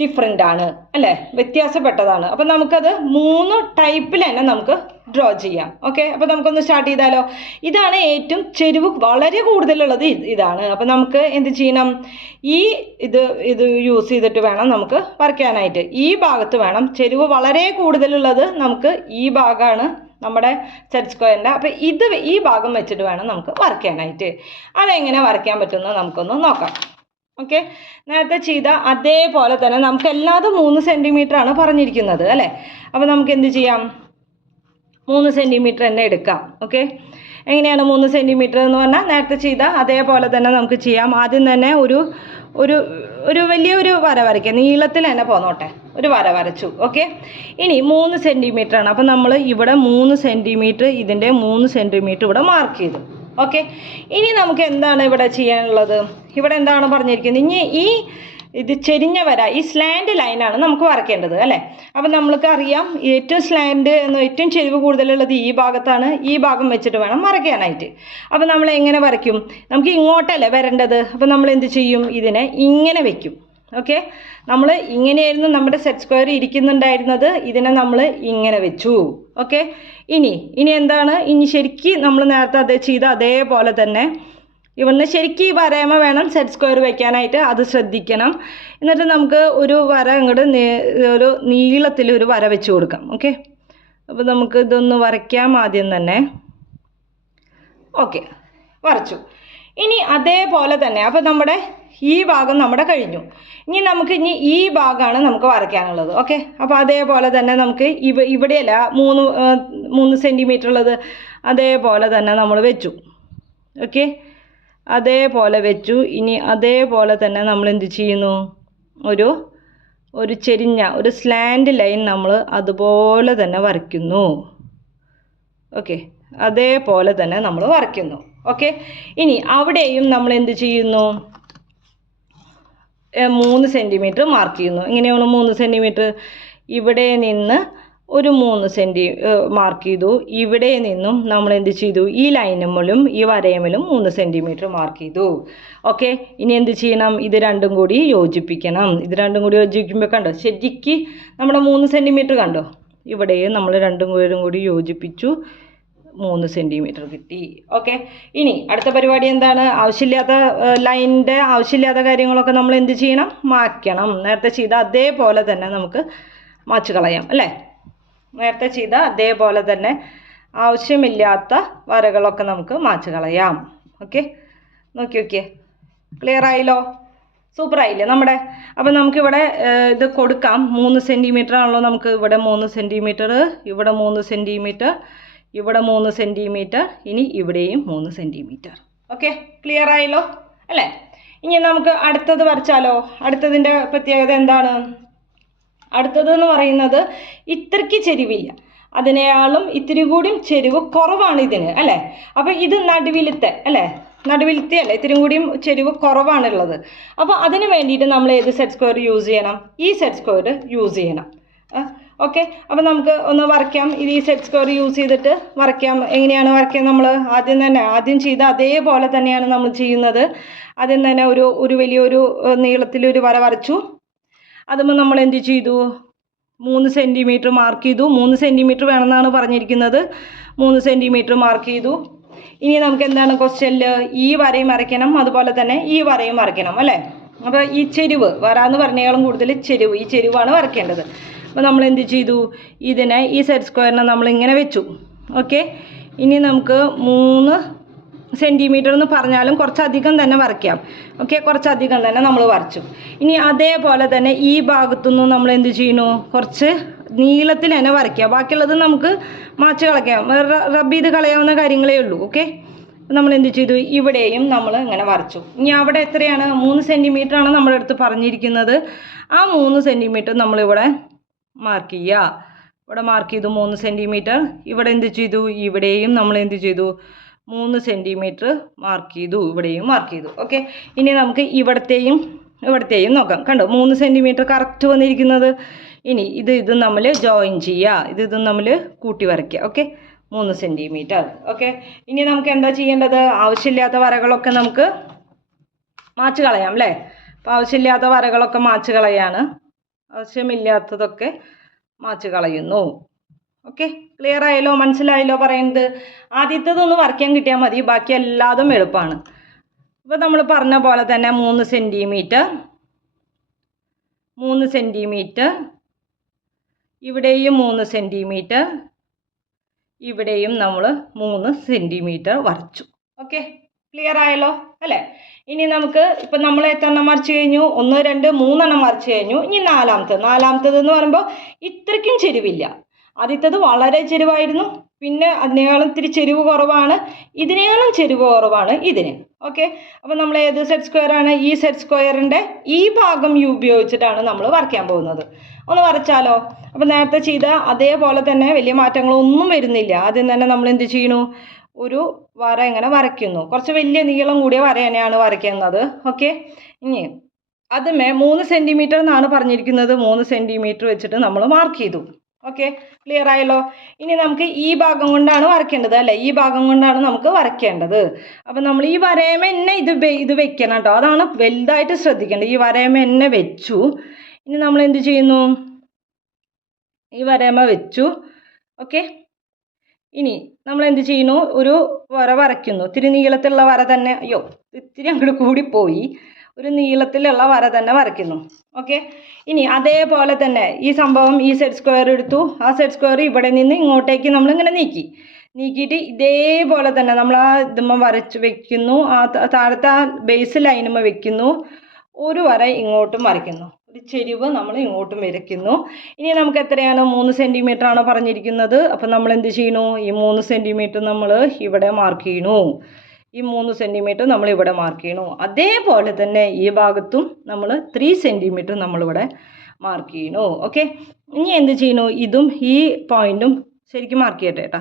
ഡിഫറെൻ്റ് ആണ് അല്ലേ? വ്യത്യാസപ്പെട്ടതാണ്. അപ്പം നമുക്കത് 3 ടൈപ്പിൽ തന്നെ നമുക്ക് ഡ്രോ ചെയ്യാം. ഓക്കെ, അപ്പോൾ നമുക്കൊന്ന് സ്റ്റാർട്ട് ചെയ്താലോ. ഇതാണ് ഏറ്റവും ചെരിവ് വളരെ കൂടുതലുള്ളത്, ഇതാണ്. അപ്പം നമുക്ക് എന്ത് ചെയ്യണം? ഇത് യൂസ് ചെയ്തിട്ട് വേണം നമുക്ക് വരയ്ക്കാനായിട്ട്. ഈ ഭാഗത്ത് വേണം. ചെരിവ് വളരെ കൂടുതലുള്ളത് നമുക്ക് ഈ ഭാഗമാണ് നമ്മുടെ സെറ്റ് സ്ക്വയറിൻ്റെ. അപ്പോൾ ഈ ഭാഗം വെച്ചിട്ട് വേണം നമുക്ക് വരയ്ക്കാനായിട്ട്. അതെങ്ങനെ വരയ്ക്കാൻ പറ്റുമെന്ന് നമുക്കൊന്ന് നോക്കാം. ഓക്കെ, നേരത്തെ ചെയ്ത അതേപോലെ തന്നെ നമുക്ക് എല്ലാതും 3 സെൻറ്റിമീറ്റർ ആണ് പറഞ്ഞിരിക്കുന്നത് അല്ലേ? അപ്പോൾ നമുക്ക് എന്ത് ചെയ്യാം? 3 സെൻറ്റിമീറ്റർ തന്നെ എടുക്കാം. ഓക്കെ, എങ്ങനെയാണ് 3 സെൻറ്റിമീറ്റർ എന്ന് പറഞ്ഞാൽ നേരത്തെ ചെയ്ത അതേപോലെ തന്നെ നമുക്ക് ചെയ്യാം. ആദ്യം തന്നെ ഒരു വലിയൊരു വര വരയ്ക്കാം. നീളത്തിൽ തന്നെ പോന്നോട്ടെ, ഒരു വര വരച്ചു. ഓക്കെ, ഇനി 3 സെൻറ്റിമീറ്റർ ആണ്. അപ്പം നമ്മൾ ഇവിടെ 3 സെൻറ്റിമീറ്റർ, ഇതിൻ്റെ 3 സെൻറ്റിമീറ്റർ ഇവിടെ മാർക്ക് ചെയ്തു. ഓക്കെ, ഇനി നമുക്ക് എന്താണ് ഇവിടെ ചെയ്യാനുള്ളത്? ഇവിടെ എന്താണ് പറഞ്ഞിരിക്കുന്നത്? ഇനി ഇത് ചെരിഞ്ഞ വര, ഈ സ്ലാൻഡ് ലൈനാണ് നമുക്ക് വരയ്ക്കേണ്ടത് അല്ലേ? അപ്പം നമ്മൾക്ക് അറിയാം ഏറ്റവും സ്ലാൻഡ് ഏറ്റവും ചെരിവ് കൂടുതലുള്ളത് ഈ ഭാഗത്താണ്. ഈ ഭാഗം വെച്ചിട്ട് വേണം വരയ്ക്കാനായിട്ട്. അപ്പം നമ്മൾ എങ്ങനെ വരയ്ക്കും? നമുക്ക് ഇങ്ങോട്ടല്ലേ വരേണ്ടത്. അപ്പം നമ്മൾ എന്ത് ചെയ്യും? ഇതിനെ ഇങ്ങനെ വെക്കും. ഓക്കെ, നമ്മൾ ഇങ്ങനെയായിരുന്നു നമ്മുടെ സെറ്റ് സ്ക്വയർ ഇരിക്കുന്നുണ്ടായിരുന്നത്. ഇതിനെ നമ്മൾ ഇങ്ങനെ വെച്ചു. ഓക്കെ, ഇനി എന്താണ്? ഇനി ശരിക്കും നമ്മൾ നേരത്തെ ചെയ്ത അതേപോലെ തന്നെ ഇവിടുന്ന് ശരിക്കും ഈ വരയുമ്പോൾ വേണം സെറ്റ് സ്ക്വയർ വയ്ക്കാനായിട്ട്. അത് ശ്രദ്ധിക്കണം. എന്നിട്ട് നമുക്ക് ഒരു വര അങ്ങോട്ട് ഒരു നീളത്തിൽ ഒരു വര വെച്ച് കൊടുക്കാം. ഓക്കെ, അപ്പോൾ നമുക്ക് ഇതൊന്ന് വരയ്ക്കാം ആദ്യം തന്നെ. ഓക്കെ, വരച്ചു. ഇനി അതേപോലെ തന്നെ അപ്പോൾ നമ്മുടെ ഈ ഭാഗം നമ്മുടെ കഴിഞ്ഞു. ഇനി ഈ ഭാഗമാണ് നമുക്ക് വരയ്ക്കാനുള്ളത്. ഓക്കെ, അപ്പോൾ അതേപോലെ തന്നെ നമുക്ക് ഇവിടെയല്ല 3 സെൻറ്റിമീറ്റർ ഉള്ളത്, അതേപോലെ തന്നെ നമ്മൾ വെച്ചു. ഓക്കെ, അതേപോലെ വെച്ചു. ഇനി അതേപോലെ തന്നെ നമ്മൾ എന്ത് ചെയ്യുന്നു? ഒരു ചെരിഞ്ഞ ഒരു സ്ലാൻഡ് ലൈൻ നമ്മൾ അതുപോലെ തന്നെ വരയ്ക്കുന്നു. ഓക്കെ, അതേപോലെ തന്നെ നമ്മൾ വരയ്ക്കുന്നു. ഓക്കെ, ഇനി അവിടെയും നമ്മൾ എന്ത് ചെയ്യുന്നു? 3 സെൻറ്റിമീറ്റർ മാർക്ക് ചെയ്യുന്നു. എങ്ങനെയാണ് 3 സെൻറ്റിമീറ്റർ? ഇവിടെ നിന്ന് ഒരു 3 സെൻറ്റി മാർക്ക് ചെയ്തു. ഇവിടെ നിന്നും നമ്മൾ എന്ത് ചെയ്തു? ഈ ലൈനുമ്മലും ഈ വരയമ്മലും 3 സെൻറ്റിമീറ്റർ മാർക്ക് ചെയ്തു. ഓക്കെ, ഇനി എന്ത് ചെയ്യണം? ഇത് രണ്ടും കൂടി യോജിപ്പിക്കണം. ഇത് രണ്ടും കൂടി യോജിപ്പിക്കുമ്പോൾ കണ്ടോ ശരിക്ക് നമ്മുടെ 3 സെൻറ്റിമീറ്റർ കണ്ടോ? ഇവിടെയും നമ്മൾ രണ്ടും കൂടി യോജിപ്പിച്ചു, 3 സെൻറ്റിമീറ്റർ കിട്ടി. ഓക്കെ, ഇനി അടുത്ത പരിപാടി എന്താണ്? ആവശ്യമില്ലാത്ത ലൈനിൻ്റെ ആവശ്യമില്ലാത്ത കാര്യങ്ങളൊക്കെ നമ്മൾ എന്ത് ചെയ്യണം? മായ്ക്കണം. നേരത്തെ ചെയ്ത അതേപോലെ തന്നെ നമുക്ക് മായ്ച്ചു കളയാം അല്ലേ? നേരത്തെ ചെയ്ത അതേപോലെ തന്നെ ആവശ്യമില്ലാത്ത വരകളൊക്കെ നമുക്ക് മായ്ച്ചു കളയാം. ഓക്കെ, നോക്കിയേ, ക്ലിയർ ആയല്ലോ? സൂപ്പർ ആയില്ലേ നമ്മുടെ? അപ്പം നമുക്കിവിടെ ഇത് കൊടുക്കാം. 3 സെൻറ്റിമീറ്റർ ആണല്ലോ നമുക്ക്. ഇവിടെ 3 സെൻറ്റിമീറ്റർ, ഇവിടെ 3 സെൻറ്റിമീറ്റർ, ഇവിടെ 3 സെൻറ്റിമീറ്റർ, ഇനി ഇവിടെയും 3 സെൻറ്റിമീറ്റർ. ഓക്കെ, ക്ലിയർ ആയല്ലോ അല്ലേ? ഇനി നമുക്ക് അടുത്തത് വരച്ചാലോ? അടുത്തതിൻ്റെ പ്രത്യേകത എന്താണ്? അടുത്തതെന്ന് പറയുന്നത് ഇത്രയ്ക്ക് ചെരിവില്ല, അതിനേക്കാളും ഇത്തിരി കൂടിയും ചെരിവ് കുറവാണ് ഇതിന് അല്ലേ? അപ്പോൾ ഇത് നടുവിലത്തെ അല്ലേ? നടുവിലത്തെ അല്ലേ ഇത്തിരി കൂടിയും ചെരിവ് കുറവാണുള്ളത്. അപ്പോൾ അതിന് വേണ്ടിയിട്ട് നമ്മൾ ഏത് സെറ്റ് സ്ക്വയർ യൂസ് ചെയ്യണം? ഈ സെറ്റ് സ്ക്വയർ യൂസ് ചെയ്യണം. ഓക്കെ, അപ്പോൾ നമുക്ക് ഒന്ന് വരയ്ക്കാം. ഇത് ഈ സെറ്റ് സ്ക്വയർ യൂസ് ചെയ്തിട്ട് വരയ്ക്കാം. എങ്ങനെയാണ് വരയ്ക്കുക? നമ്മൾ ആദ്യം ചെയ്ത അതേപോലെ തന്നെയാണ് നമ്മൾ ചെയ്യുന്നത്. ആദ്യം തന്നെ ഒരു വലിയൊരു നീളത്തിലൊരു വര വരച്ചു. അതുമ്പോൾ നമ്മൾ എന്ത് ചെയ്തു? 3 സെൻറ്റിമീറ്റർ മാർക്ക് ചെയ്തു. 3 സെൻറ്റിമീറ്റർ വേണമെന്നാണ് പറഞ്ഞിരിക്കുന്നത്. 3 സെൻറ്റിമീറ്റർ മാർക്ക് ചെയ്തു. ഇനി നമുക്ക് എന്താണ് ക്വസ്റ്റ്യനിൽ? ഈ വരയും വരയ്ക്കണം, അതുപോലെ തന്നെ ഈ വരയും വരയ്ക്കണം അല്ലേ? അപ്പോൾ ഈ ചെരിവ് വരാന്ന് പറഞ്ഞേക്കാളും കൂടുതൽ ഈ ചെരിവാണ് വരയ്ക്കേണ്ടത്. അപ്പോൾ നമ്മൾ എന്ത് ചെയ്തു? ഇതിനെ ഈ സെറ്റ് സ്ക്വയറിനെ നമ്മൾ ഇങ്ങനെ വെച്ചു. ഓക്കെ, ഇനി നമുക്ക് 3 സെൻറ്റിമീറ്റർ എന്ന് പറഞ്ഞാലും കുറച്ചധികം തന്നെ വരയ്ക്കാം. ഓക്കെ, കുറച്ചധികം തന്നെ നമ്മൾ വരച്ചു. ഇനി അതേപോലെ തന്നെ ഈ ഭാഗത്തുനിന്നും നമ്മൾ എന്ത് ചെയ്യുന്നു? കുറച്ച് നീളത്തിൽ തന്നെ വരയ്ക്കുക. ബാക്കിയുള്ളത് നമുക്ക് മാച്ച് കളയാം, റബ്ബ് ചെയ്ത് കളയാവുന്ന കാര്യങ്ങളേ ഉള്ളൂ. ഓക്കെ, നമ്മൾ എന്ത് ചെയ്തു, ഇവിടെയും നമ്മൾ ഇങ്ങനെ വരച്ചു. ഇനി അവിടെ എത്രയാണ്, 3 സെൻറ്റിമീറ്റർ ആണ് നമ്മുടെ അടുത്ത് പറഞ്ഞിരിക്കുന്നത്. ആ 3 സെൻറ്റിമീറ്റർ നമ്മളിവിടെ മാർക്ക് ചെയ്യുക. ഇവിടെ മാർക്ക് ചെയ്തു 3 സെൻറ്റിമീറ്റർ. ഇവിടെ എന്ത് ചെയ്തു, ഇവിടെയും നമ്മൾ എന്ത് ചെയ്തു, 3 സെൻറ്റിമീറ്റർ മാർക്ക് ചെയ്തു, ഇവിടെയും മാർക്ക് ചെയ്തു. ഓക്കെ, ഇനി നമുക്ക് ഇവിടത്തെയും നോക്കാം. കണ്ടോ 3 സെൻറ്റിമീറ്റർ കറക്റ്റ് വന്നിരിക്കുന്നത്. ഇനി ഇതും നമ്മൾ ജോയിൻ ചെയ്യുക, ഇതും നമ്മൾ കൂട്ടി വരയ്ക്കുക. Okay, 3 centimetre. ഓക്കെ, ഇനി നമുക്ക് എന്താ ചെയ്യേണ്ടത്, ആവശ്യമില്ലാത്ത വരകളൊക്കെ നമുക്ക് മാച്ച് കളയാം അല്ലേ. അപ്പോൾ ആവശ്യമില്ലാത്ത വരകളൊക്കെ മാച്ച് കളയാണ്, ആവശ്യമില്ലാത്തതൊക്കെ മാച്ച് കളയുന്നു. ഓക്കെ, ക്ലിയർ ആയല്ലോ, മനസ്സിലായല്ലോ പറയുന്നത്. ആദ്യത്തേതൊന്ന് വരയ്ക്കാൻ കിട്ടിയാൽ മതി, ബാക്കി എല്ലാതും എളുപ്പമാണ്. ഇപ്പോൾ നമ്മൾ പറഞ്ഞ പോലെ തന്നെ 3 സെൻറ്റിമീറ്റർ, ഇവിടെയും 3 സെൻറ്റിമീറ്റർ, ഇവിടെയും നമ്മൾ 3 സെൻറ്റിമീറ്റർ വരച്ചു. ഓക്കെ, ക്ലിയർ ആയല്ലോ അല്ലേ. ഇനി നമുക്ക് ഇപ്പം നമ്മൾ എത്ര എണ്ണം വരച്ചു കഴിഞ്ഞു, 1 2 3 എണ്ണം വരച്ചു കഴിഞ്ഞു. ഇനി നാലാമത്തേത് എന്ന് പറയുമ്പോൾ ഇത്രയ്ക്കും ചെരിവില്ല. ആദ്യത്തേത് വളരെ ചെരിവായിരുന്നു, പിന്നെ അതിനേക്കാളും ഇത്തിരി ചെരിവ് കുറവാണ്, ഇതിനേക്കാളും ചെരിവ് കുറവാണ് ഇതിന്. ഓക്കെ, അപ്പോൾ നമ്മൾ ഏത് സെറ്റ് സ്ക്വയർ ആണ്, ഈ സെറ്റ് സ്ക്വയറിൻ്റെ ഈ ഭാഗം ഉപയോഗിച്ചിട്ടാണ് നമ്മൾ വരയ്ക്കാൻ പോകുന്നത്. ഒന്ന് വരച്ചാലോ. അപ്പോൾ നേരത്തെ ചെയ്ത അതേപോലെ തന്നെ വലിയ മാറ്റങ്ങളൊന്നും വരുന്നില്ല. ആദ്യം തന്നെ നമ്മൾ എന്ത് ചെയ്യണു, ഒരു വര ഇങ്ങനെ വരയ്ക്കുന്നു. കുറച്ച് വലിയ നീളം കൂടിയ വര തന്നെയാണ് വരയ്ക്കുന്നത്. ഓക്കെ, ഇനി അതുമേ 3 സെൻറ്റിമീറ്റർ എന്നാണ് പറഞ്ഞിരിക്കുന്നത്. 3 സെൻറ്റിമീറ്റർ വെച്ചിട്ട് നമ്മൾ മാർക്ക് ചെയ്തു. ഓക്കെ, ക്ലിയർ ആയല്ലോ. ഇനി നമുക്ക് ഈ ഭാഗം കൊണ്ടാണ് വരയ്ക്കേണ്ടത് അല്ലേ, ഈ ഭാഗം കൊണ്ടാണ് നമുക്ക് വരയ്ക്കേണ്ടത്. അപ്പം നമ്മൾ ഈ വരയമ തന്നെ ഇത് വെക്കണം കേട്ടോ, അതാണ് വലുതായിട്ട് ശ്രദ്ധിക്കേണ്ടത്. ഈ വരയമ തന്നെ വെച്ചു. ഇനി നമ്മൾ എന്ത് ചെയ്യുന്നു, ഈ വരയമ വെച്ചു. ഓക്കെ, ഇനി നമ്മൾ എന്ത് ചെയ്യുന്നു, ഒരു വര വരയ്ക്കുന്നു. ഇത്തിരി നീളത്തിലുള്ള വര തന്നെ, ഇത്തിരി അങ്ങോട്ട് കൂടിപ്പോയി, ഒരു നീളത്തിലുള്ള വര തന്നെ വരയ്ക്കുന്നു. ഓക്കെ, ഇനി അതേപോലെ തന്നെ ഈ സംഭവം, ഈ സെറ്റ് സ്ക്വയർ എടുത്തു, ആ സെറ്റ് സ്ക്വയർ ഇവിടെ നിന്ന് ഇങ്ങോട്ടേക്ക് നമ്മളിങ്ങനെ നീക്കിയിട്ട് ഇതേപോലെ തന്നെ നമ്മൾ ആ ഇതുമ്മ വരച്ച് വെക്കുന്നു, ആ താഴത്തെ ആ ബേസ് ലൈനുമ്മ വെക്കുന്നു, ഒരു വര ഇങ്ങോട്ടും വരയ്ക്കുന്നു, ഒരു ചെരിവ് നമ്മൾ ഇങ്ങോട്ടും വരയ്ക്കുന്നു. ഇനി നമുക്ക് എത്രയാണ്, 3 സെൻറ്റിമീറ്റർ ആണ് പറഞ്ഞിരിക്കുന്നത്. അപ്പം നമ്മൾ എന്ത് ചെയ്യണു, ഈ 3 സെൻറ്റിമീറ്റർ നമ്മൾ ഇവിടെ മാർക്ക് ചെയ്യണു, ഈ 3 സെൻറ്റിമീറ്റർ നമ്മൾ ഇവിടെ മാർക്ക് ചെയ്യണു. അതേപോലെ തന്നെ ഈ ഭാഗത്തും നമ്മൾ 3 സെൻറ്റിമീറ്റർ നമ്മളിവിടെ മാർക്ക് ചെയ്യണു. ഓക്കെ, ഇനി എന്ത് ചെയ്യണു, ഇതും ഈ പോയിന്റും ശരിക്കും മാർക്ക് ചെയ്യട്ടെ കേട്ടോ.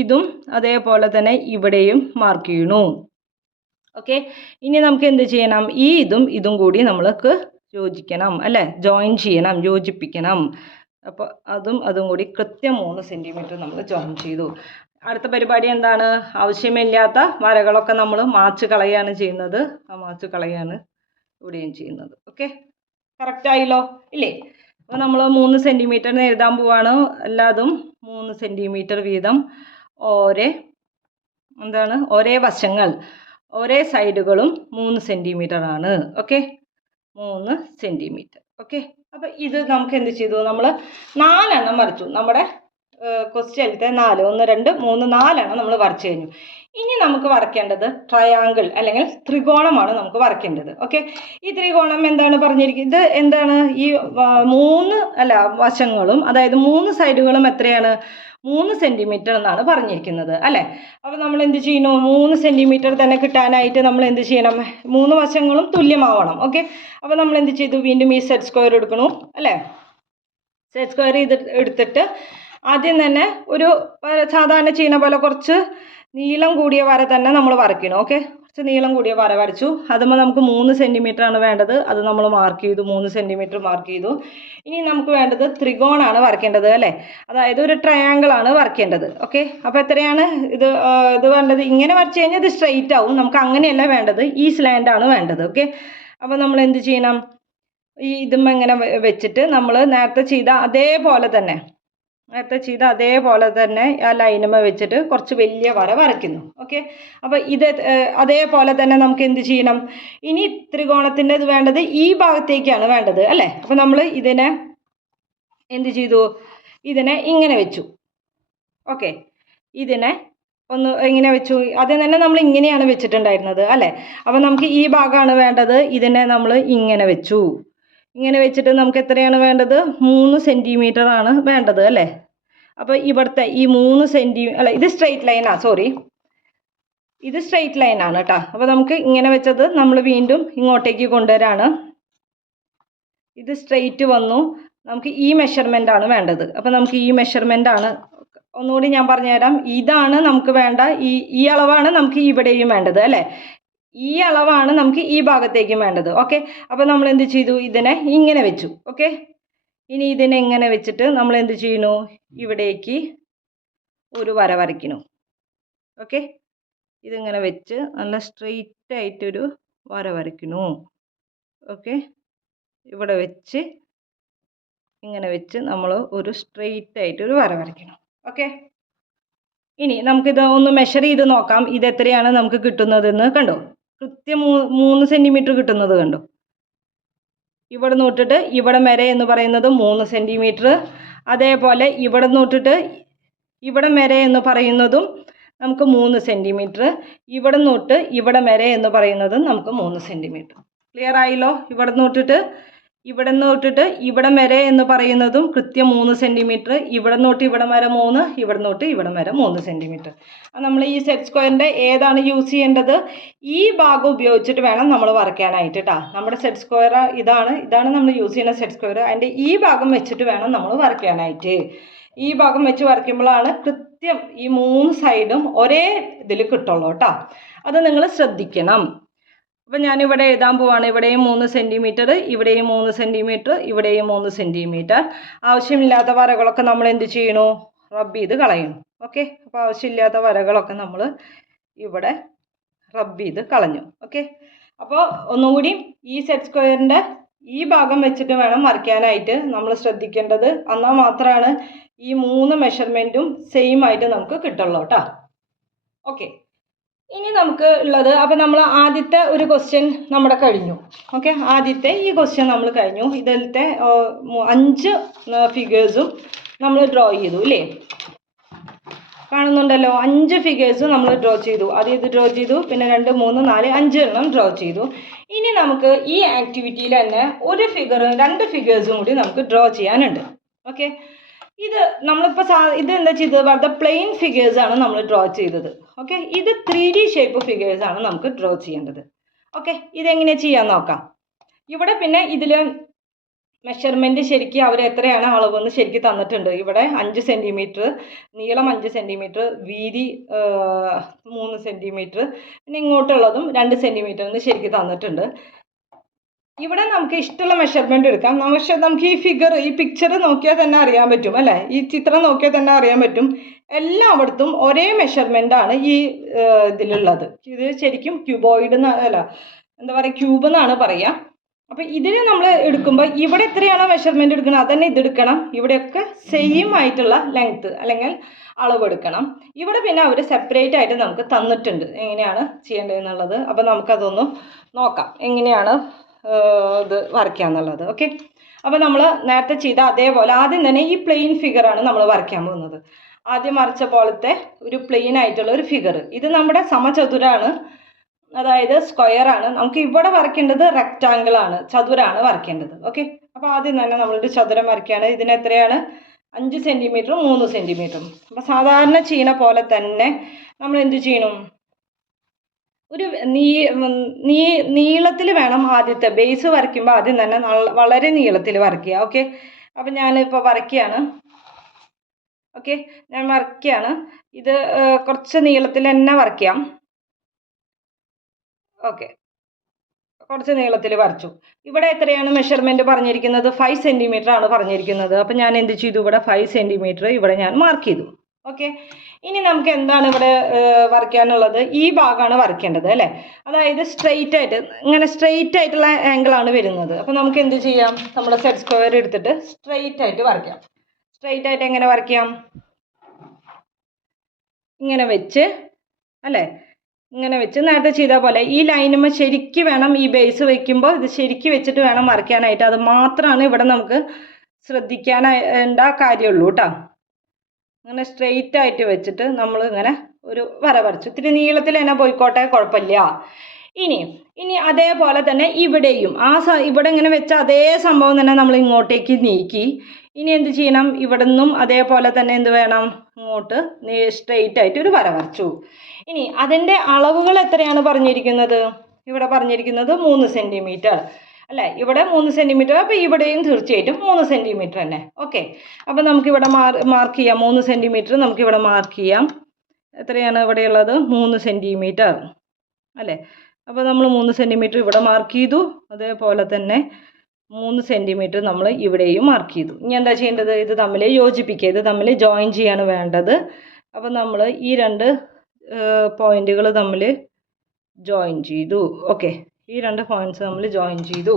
ഇതും അതേപോലെ തന്നെ ഇവിടെയും മാർക്ക് ചെയ്യണു. ഓക്കെ, ഇനി നമുക്ക് എന്ത് ചെയ്യണം, ഇതും കൂടി നമ്മൾക്ക് യോജിക്കണം അല്ലേ, ജോയിൻ ചെയ്യണം, യോജിപ്പിക്കണം. അപ്പോൾ അതും കൂടി കൃത്യം 3 സെൻറ്റിമീറ്റർ നമ്മൾ ജോയിൻ ചെയ്തു. അടുത്ത പരിപാടി എന്താണ്, ആവശ്യമില്ലാത്ത വരകളൊക്കെ നമ്മൾ മാച്ച് കളയാണ് ചെയ്യുന്നത്, ആ മാച്ച് കളയാണ് ഇവിടെയും ചെയ്യുന്നത്. ഓക്കെ, കറക്റ്റായില്ലോ ഇല്ലേ. അപ്പോൾ നമ്മൾ 3 സെൻറ്റിമീറ്ററിന് എഴുതാൻ പോവാണ്. എല്ലാതും 3 സെൻറ്റിമീറ്റർ വീതം ഒരേ വശങ്ങൾ, ഒരേ സൈഡുകളും 3 സെൻറ്റിമീറ്റർ ആണ്. Okay, 3 centimetre. ഓക്കെ, അപ്പോൾ ഇത് നമുക്ക് എന്ത് ചെയ്തു, നമ്മൾ 4 എണ്ണം വരച്ചു. നമ്മുടെ ക്വസ്റ്റ്യനിലത്തെ 4 1 2 3 4 എണ്ണം നമ്മൾ വരച്ചു കഴിഞ്ഞു. ഇനി നമുക്ക് വരയ്ക്കേണ്ടത് ട്രയാങ്കിൾ അല്ലെങ്കിൽ ത്രികോണമാണ് നമുക്ക് വരയ്ക്കേണ്ടത്. ഓക്കെ, ഈ ത്രികോണം എന്താണ് പറഞ്ഞിരിക്കുന്നത്, ഇത് എന്താണ്, ഈ 3 വശങ്ങളും, അതായത് 3 സൈഡുകളും എത്രയാണ്, 3 സെൻറ്റിമീറ്റർ എന്നാണ് പറഞ്ഞിരിക്കുന്നത് അല്ലേ. അപ്പോൾ നമ്മൾ എന്ത് ചെയ്യുന്നു, 3 സെൻറ്റിമീറ്റർ തന്നെ കിട്ടാനായിട്ട് നമ്മൾ എന്ത് ചെയ്യണം, 3 വശങ്ങളും തുല്യമാവണം. ഓക്കെ, അപ്പോൾ നമ്മൾ എന്ത് ചെയ്തു, വീണ്ടും ഈ സെറ്റ് സ്ക്വയർ എടുക്കണു അല്ലേ. സെറ്റ് സ്ക്വയർ എടുത്തിട്ട് ആദ്യം തന്നെ ഒരു സാധാരണ ചെയ്യുന്ന പോലെ കുറച്ച് നീളം കൂടിയ വര തന്നെ നമ്മൾ വരയ്ക്കണം. ഓക്കെ, കുറച്ച് നീളം കൂടിയ വര വരച്ചു. അതുമ്പോൾ നമുക്ക് 3 സെൻറ്റിമീറ്റർ ആണ് വേണ്ടത്, അത് നമ്മൾ മാർക്ക് ചെയ്തു, 3 സെൻറ്റിമീറ്റർ മാർക്ക് ചെയ്തു. ഇനി നമുക്ക് വേണ്ടത് ത്രികോണമാണ് വരയ്ക്കേണ്ടത് അല്ലേ, അതായത് ഒരു ട്രയാങ്കിൾ ആണ് വരയ്ക്കേണ്ടത്. ഓക്കെ, അപ്പോൾ എത്രയാണ് ഇത് വേണ്ടത്, ഇങ്ങനെ വരച്ച് കഴിഞ്ഞാൽ ഇത് സ്ട്രെയിറ്റ് ആവും, നമുക്ക് അങ്ങനെയല്ല വേണ്ടത്, ഈ സ്ലാൻഡ് ആണ് വേണ്ടത്. ഓക്കെ, അപ്പോൾ നമ്മൾ എന്ത് ചെയ്യണം, ഇതും ഇങ്ങനെ വെച്ചിട്ട് നമ്മൾ നേരത്തെ ചെയ്ത അതേപോലെ തന്നെ ആ ലൈനുമ വെച്ചിട്ട് കുറച്ച് വലിയ വര വരയ്ക്കുന്നു. ഓക്കെ, അപ്പോൾ ഇത് അതേപോലെ തന്നെ നമുക്ക് എന്ത് ചെയ്യണം, ഇനി ത്രികോണത്തിൻ്റെ ഇത് വേണ്ടത് ഈ ഭാഗത്തേക്കാണ് വേണ്ടത് അല്ലേ. അപ്പോൾ നമ്മൾ ഇതിനെ എന്ത് ചെയ്തു, ഇതിനെ ഇങ്ങനെ വെച്ചു. ഓക്കെ, ഇതിനെ ഒന്ന് ഇങ്ങനെ വെച്ചു. ആദ്യം തന്നെ നമ്മൾ ഇങ്ങനെയാണ് വെച്ചിട്ടുണ്ടായിരുന്നത് അല്ലേ. അപ്പോൾ നമുക്ക് ഈ ഭാഗമാണ് വേണ്ടത്, ഇതിനെ നമ്മൾ ഇങ്ങനെ വെച്ചു. ഇങ്ങനെ വെച്ചിട്ട് നമുക്ക് എത്രയാണ് വേണ്ടത്, 3 സെൻറ്റിമീറ്റർ ആണ് വേണ്ടത് അല്ലേ. അപ്പോൾ ഇവിടുത്തെ ഈ 3 അല്ല ഇത് സ്ട്രെയിറ്റ് ലൈനാണ്, സോറി ഇത് സ്ട്രെയിറ്റ് ലൈനാണ് കേട്ടോ. അപ്പോൾ നമുക്ക് ഇങ്ങനെ വെച്ചത് നമ്മൾ വീണ്ടും ഇങ്ങോട്ടേക്ക് കൊണ്ടുവരാണ്. ഇത് സ്ട്രെയിറ്റ് വന്നു. നമുക്ക് ഈ മെഷർമെൻ്റ് ആണ് വേണ്ടത്. അപ്പോൾ നമുക്ക് ഈ മെഷർമെൻ്റ് ആണ്, ഒന്നുകൂടി ഞാൻ പറഞ്ഞുതരാം. ഇതാണ് നമുക്ക് വേണ്ട, ഈ അളവാണ് നമുക്ക് ഇവിടെയും വേണ്ടത് അല്ലേ. ഈ അളവാണ് നമുക്ക് ഈ ഭാഗത്തേക്കും വേണ്ടത്. ഓക്കെ, അപ്പോൾ നമ്മൾ എന്ത് ചെയ്തു, ഇതിനെ ഇങ്ങനെ വെച്ചു. ഓക്കെ, ഇനി ഇതിനെ ഇങ്ങനെ വെച്ചിട്ട് നമ്മൾ എന്ത് ചെയ്യുന്നു, ഇവിടേക്ക് ഒരു വര വരയ്ക്കുന്നു. ഓക്കെ, ഇതിങ്ങനെ വെച്ച് നല്ല സ്ട്രെയിറ്റ് ആയിട്ടൊരു വര വരയ്ക്കുന്നു. ഓക്കെ, ഇവിടെ വെച്ച് ഇങ്ങനെ വെച്ച് നമ്മൾ ഒരു സ്ട്രെയിറ്റ് ആയിട്ടൊരു വര വരയ്ക്കണം. ഓക്കെ, ഇനി നമുക്കിത് ഒന്ന് മെഷർ ചെയ്ത് നോക്കാം. ഇത് എത്രയാണ് നമുക്ക് കിട്ടുന്നതെന്ന് കണ്ടോ. കൃത്യം 3 സെൻറ്റിമീറ്റർ കിട്ടുന്നത് കണ്ടോ. ഇവിടെ നോട്ടിട്ട് ഇവിടെ വരെ എന്ന് പറയുന്നത് 3 സെൻറ്റിമീറ്റർ. അതേപോലെ ഇവിടെ നോട്ടിട്ട് ഇവിടെ വരെ എന്ന് പറയുന്നതും നമുക്ക് 3 സെൻറ്റിമീറ്റർ. ഇവിടെ നോട്ട് ഇവിടെ വരെ എന്ന് പറയുന്നതും നമുക്ക് 3 സെൻറ്റിമീറ്റർ. ക്ലിയർ ആയല്ലോ. ഇവിടെ നോട്ടിട്ട് ഇവിടെ വരെ എന്ന് പറയുന്നതും കൃത്യം 3 സെൻറ്റിമീറ്റർ. ഇവിടെ നോട്ട് ഇവിടെ വരെ 3, ഇവിടെ നോട്ട് ഇവിടെ വരെ 3 സെൻറ്റിമീറ്റർ. നമ്മൾ ഈ സെറ്റ് സ്ക്വയറിൻ്റെ ഏതാണ് യൂസ് ചെയ്യേണ്ടത്, ഈ ഭാഗം ഉപയോഗിച്ചിട്ട് വേണം നമ്മൾ വരയ്ക്കാനായിട്ട് കേട്ടോ. നമ്മുടെ സെറ്റ് സ്ക്വയർ ഇതാണ് നമ്മൾ യൂസ് ചെയ്യുന്ന സെറ്റ് സ്ക്വയർ. അതിൻ്റെ ഈ ഭാഗം വെച്ചിട്ട് വേണം നമ്മൾ വരയ്ക്കാനായിട്ട്. ഈ ഭാഗം വെച്ച് വരയ്ക്കുമ്പോഴാണ് കൃത്യം ഈ 3 സൈഡും ഒരേ ഇതിൽ കിട്ടുള്ളൂ കേട്ടോ. അത് നിങ്ങൾ ശ്രദ്ധിക്കണം. അപ്പോൾ ഞാനിവിടെ എഴുതാൻ പോവാണ്. ഇവിടെയും 3 സെൻറ്റിമീറ്റർ, ഇവിടെയും 3 സെൻറ്റിമീറ്റർ, ഇവിടെയും 3 സെൻറ്റിമീറ്റർ. ആവശ്യമില്ലാത്ത വരകളൊക്കെ നമ്മൾ എന്ത് ചെയ്യണു, റബ്ബ് ചെയ്ത് കളയണം. ഓക്കെ, അപ്പോൾ ആവശ്യമില്ലാത്ത വരകളൊക്കെ നമ്മൾ ഇവിടെ റബ്ബ് ചെയ്ത് കളഞ്ഞു. ഓക്കെ, അപ്പോൾ ഒന്നുകൂടി ഈ സെറ്റ് സ്ക്വയറിൻ്റെ ഈ ഭാഗം വെച്ചിട്ട് വേണം വരയ്ക്കാനായിട്ട്. നമ്മൾ ശ്രദ്ധിക്കേണ്ടത് എന്നാൽ മാത്രമാണ് ഈ 3 മെഷർമെൻറ്റും സെയിം ആയിട്ട് നമുക്ക് കിട്ടുള്ളൂ കേട്ടോ. ഓക്കെ, ഇനി നമുക്ക് ഉള്ളത്, അപ്പോൾ നമ്മൾ ആദ്യത്തെ ഒരു ക്വസ്റ്റ്യൻ നമ്മുടെ കഴിഞ്ഞു. ഓക്കെ, ആദ്യത്തെ ഈ ക്വസ്റ്റ്യൻ നമ്മൾ കഴിഞ്ഞു. ഇതിലത്തെ 5 ഫിഗേഴ്സും നമ്മൾ ഡ്രോ ചെയ്തു അല്ലേ. കാണുന്നുണ്ടല്ലോ, 5 ഫിഗേഴ്സ് നമ്മൾ ഡ്രോ ചെയ്തു. ആദ്യം ഇത് ഡ്രോ ചെയ്തു, പിന്നെ 2, 3, 4, 5 എണ്ണം ഡ്രോ ചെയ്തു. ഇനി നമുക്ക് ഈ ആക്ടിവിറ്റിയിൽ തന്നെ 2 ഫിഗേഴ്സും കൂടി നമുക്ക് ഡ്രോ ചെയ്യാനുണ്ട്. ഓക്കെ, ഇത് നമ്മളിപ്പോൾ ഇത് എന്താ ചെയ്തത്, വെറുതെ പ്ലെയിൻ ഫിഗേഴ്സാണ് നമ്മൾ ഡ്രോ ചെയ്തത്. ഓക്കെ, ഇത് 3D ഷേപ്പ് ഫിഗേഴ്സാണ് നമുക്ക് ഡ്രോ ചെയ്യേണ്ടത്. ഓക്കെ, ഇതെങ്ങനെ ചെയ്യാൻ നോക്കാം. ഇവിടെ പിന്നെ ഇതിൽ മെഷർമെൻറ്റ് ശരിക്കും അവർ എത്രയാണ് അളവെന്ന് ശരിക്കും തന്നിട്ടുണ്ട്. ഇവിടെ 5 സെൻറ്റിമീറ്റർ, നീളം 5 സെൻറ്റിമീറ്റർ, വീതി 3 സെൻറ്റിമീറ്റർ, പിന്നെ ഇങ്ങോട്ടുള്ളതും 2 സെൻറ്റിമീറ്റർ എന്ന് ശരിക്കും തന്നിട്ടുണ്ട്. ഇവിടെ നമുക്ക് ഇഷ്ടമുള്ള മെഷർമെൻറ്റ് എടുക്കാം. പക്ഷേ നമുക്ക് ഈ പിക്ചർ നോക്കിയാൽ തന്നെ അറിയാൻ പറ്റും അല്ലേ, ഈ ചിത്രം നോക്കിയാൽ തന്നെ അറിയാൻ പറ്റും എല്ലായിടത്തും ഒരേ മെഷർമെൻറ്റാണ് ഈ ഇതിലുള്ളത്. ഇത് ശരിക്കും ക്യൂബോയിഡ് അല്ല, എന്താ പറയുക, ക്യൂബ് എന്നാണ് പറയുക. അപ്പോൾ ഇതിന് നമ്മൾ എടുക്കുമ്പോൾ ഇവിടെ എത്രയാണോ മെഷർമെൻറ്റ് എടുക്കണം അതന്നെ ഇതെടുക്കണം. ഇവിടെയൊക്കെ സെയിം ആയിട്ടുള്ള ലെങ്ത്ത് അല്ലെങ്കിൽ അളവെടുക്കണം. ഇവിടെ പിന്നെ അവർ സെപ്പറേറ്റ് ആയിട്ട് നമുക്ക് തന്നിട്ടുണ്ട് എങ്ങനെയാണ് ചെയ്യേണ്ടതെന്നുള്ളത്. അപ്പോൾ നമുക്കതൊന്ന് നോക്കാം എങ്ങനെയാണ് ഇത് വരയ്ക്കുക എന്നുള്ളത്. ഓക്കെ, അപ്പോൾ നമ്മൾ നേരത്തെ ചെയ്ത അതേപോലെ ആദ്യം തന്നെ ഈ പ്ലെയിൻ ഫിഗറാണ് നമ്മൾ വരയ്ക്കാൻ പോകുന്നത്. ആദ്യം വരച്ച പോലത്തെ ഒരു പ്ലെയിൻ ആയിട്ടുള്ള ഒരു ഫിഗർ. ഇത് നമ്മുടെ സമചതുരാണ്, അതായത് സ്ക്വയറാണ്. നമുക്ക് ഇവിടെ വരയ്ക്കേണ്ടത് റെക്റ്റാങ്കിൾ ആണ്, ചതുരാണ് വരയ്ക്കേണ്ടത്. ഓക്കെ, അപ്പോൾ ആദ്യം തന്നെ നമ്മളൊരു ചതുരം വരയ്ക്കുകയാണ്. ഇതിന് എത്രയാണ്, 5 സെൻറ്റിമീറ്ററും 3 സെൻറ്റിമീറ്ററും. അപ്പോൾ സാധാരണ ചെയ്യണ പോലെ തന്നെ നമ്മൾ എന്ത് ചെയ്യണം, ഒരു നീളത്തിൽ വേണം ആദ്യത്തെ ബേസ് വരയ്ക്കുമ്പോൾ ആദ്യം തന്നെ വളരെ നീളത്തിൽ വരയ്ക്കുക. ഓക്കെ, അപ്പം ഞാനിപ്പോൾ വരയ്ക്കുകയാണ്. ഓക്കെ, ഞാൻ വരയ്ക്കുകയാണ്. ഇത് കുറച്ച് നീളത്തിൽ തന്നെ വരയ്ക്കാം. ഓക്കെ, കുറച്ച് നീളത്തിൽ വരച്ചു. ഇവിടെ എത്രയാണ് മെഷർമെൻറ്റ് പറഞ്ഞിരിക്കുന്നത്, 5 സെൻറ്റിമീറ്റർ ആണ് പറഞ്ഞിരിക്കുന്നത്. അപ്പം ഞാൻ എന്ത് ചെയ്തു, ഇവിടെ 5 സെൻറ്റിമീറ്റർ ഇവിടെ ഞാൻ മാർക്ക് ചെയ്തു. ഓക്കെ, ഇനി നമുക്ക് എന്താണ് ഇവിടെ വരയ്ക്കാനുള്ളത്, ഈ ഭാഗമാണ് വരയ്ക്കേണ്ടത് അല്ലേ. അതായത് സ്ട്രെയിറ്റ് ആയിട്ട് ഇങ്ങനെ സ്ട്രെയിറ്റ് ആയിട്ടുള്ള ആംഗിളാണ് വരുന്നത്. അപ്പോൾ നമുക്ക് എന്ത് ചെയ്യാം, നമ്മുടെ സെറ്റ് സ്ക്വയർ എടുത്തിട്ട് സ്ട്രെയിറ്റ് ആയിട്ട് വരയ്ക്കാം. സ്ട്രെയിറ്റ് ആയിട്ട് എങ്ങനെ വരയ്ക്കാം, ഇങ്ങനെ വെച്ച് അല്ലേ, ഇങ്ങനെ വെച്ച് നേരത്തെ ചെയ്ത പോലെ ഈ ലൈനുമ്പോൾ ശരിക്ക് വേണം, ഈ ബേസ് വയ്ക്കുമ്പോൾ ഇത് ശരിക്ക് വെച്ചിട്ട് വേണം വരയ്ക്കാനായിട്ട്. അത് മാത്രമാണ് ഇവിടെ നമുക്ക് ശ്രദ്ധിക്കാനുള്ള കാര്യമുള്ളൂ കേട്ടോ. അങ്ങനെ സ്ട്രെയിറ്റ് ആയിട്ട് വെച്ചിട്ട് നമ്മൾ ഇങ്ങനെ ഒരു വര വരച്ചു. ഇത്തിരി നീളത്തിൽ തന്നെ പോയിക്കോട്ടെ, കുഴപ്പമില്ല. ഇനി അതേപോലെ തന്നെ ഇവിടെയും ഇവിടെ ഇങ്ങനെ വെച്ച അതേ സംഭവം തന്നെ നമ്മൾ ഇങ്ങോട്ടേക്ക് നീക്കി ഇനി എന്ത് ചെയ്യണം, ഇവിടെ നിന്നും അതേപോലെ തന്നെ എന്ത് വേണം, ഇങ്ങോട്ട് സ്ട്രെയിറ്റ് ആയിട്ട് ഒരു വര വരച്ചു. ഇനി അതിൻ്റെ അളവുകൾ എത്രയാണ് പറഞ്ഞിരിക്കുന്നത്, ഇവിടെ പറഞ്ഞിരിക്കുന്നത് 3 സെൻറ്റിമീറ്റർ അല്ലേ, ഇവിടെ 3 സെൻറ്റിമീറ്റർ. അപ്പോൾ ഇവിടെയും തീർച്ചയായിട്ടും 3 സെൻറ്റിമീറ്റർ തന്നെ. ഓക്കെ, അപ്പോൾ നമുക്കിവിടെ മാർക്ക് ചെയ്യാം 3 സെൻറ്റിമീറ്റർ നമുക്കിവിടെ മാർക്ക് ചെയ്യാം. എത്രയാണ് ഇവിടെയുള്ളത്, 3 സെൻറ്റിമീറ്റർ അല്ലേ. അപ്പോൾ നമ്മൾ 3 സെൻറ്റിമീറ്റർ ഇവിടെ മാർക്ക് ചെയ്തു, അതേപോലെ തന്നെ 3 സെൻറ്റിമീറ്റർ നമ്മൾ ഇവിടെയും മാർക്ക് ചെയ്തു. ഇനി എന്താ ചെയ്യേണ്ടത്, ഇത് തമ്മിൽ യോജിപ്പിക്കുക, ഇത് തമ്മിൽ ജോയിൻ ചെയ്യാണ് വേണ്ടത്. അപ്പോൾ നമ്മൾ ഈ 2 പോയിന്റുകൾ തമ്മിൽ ജോയിൻ ചെയ്തു. ഓക്കെ, ഈ 2 പോയിന്റ്സ് നമ്മൾ ജോയിൻ ചെയ്തു.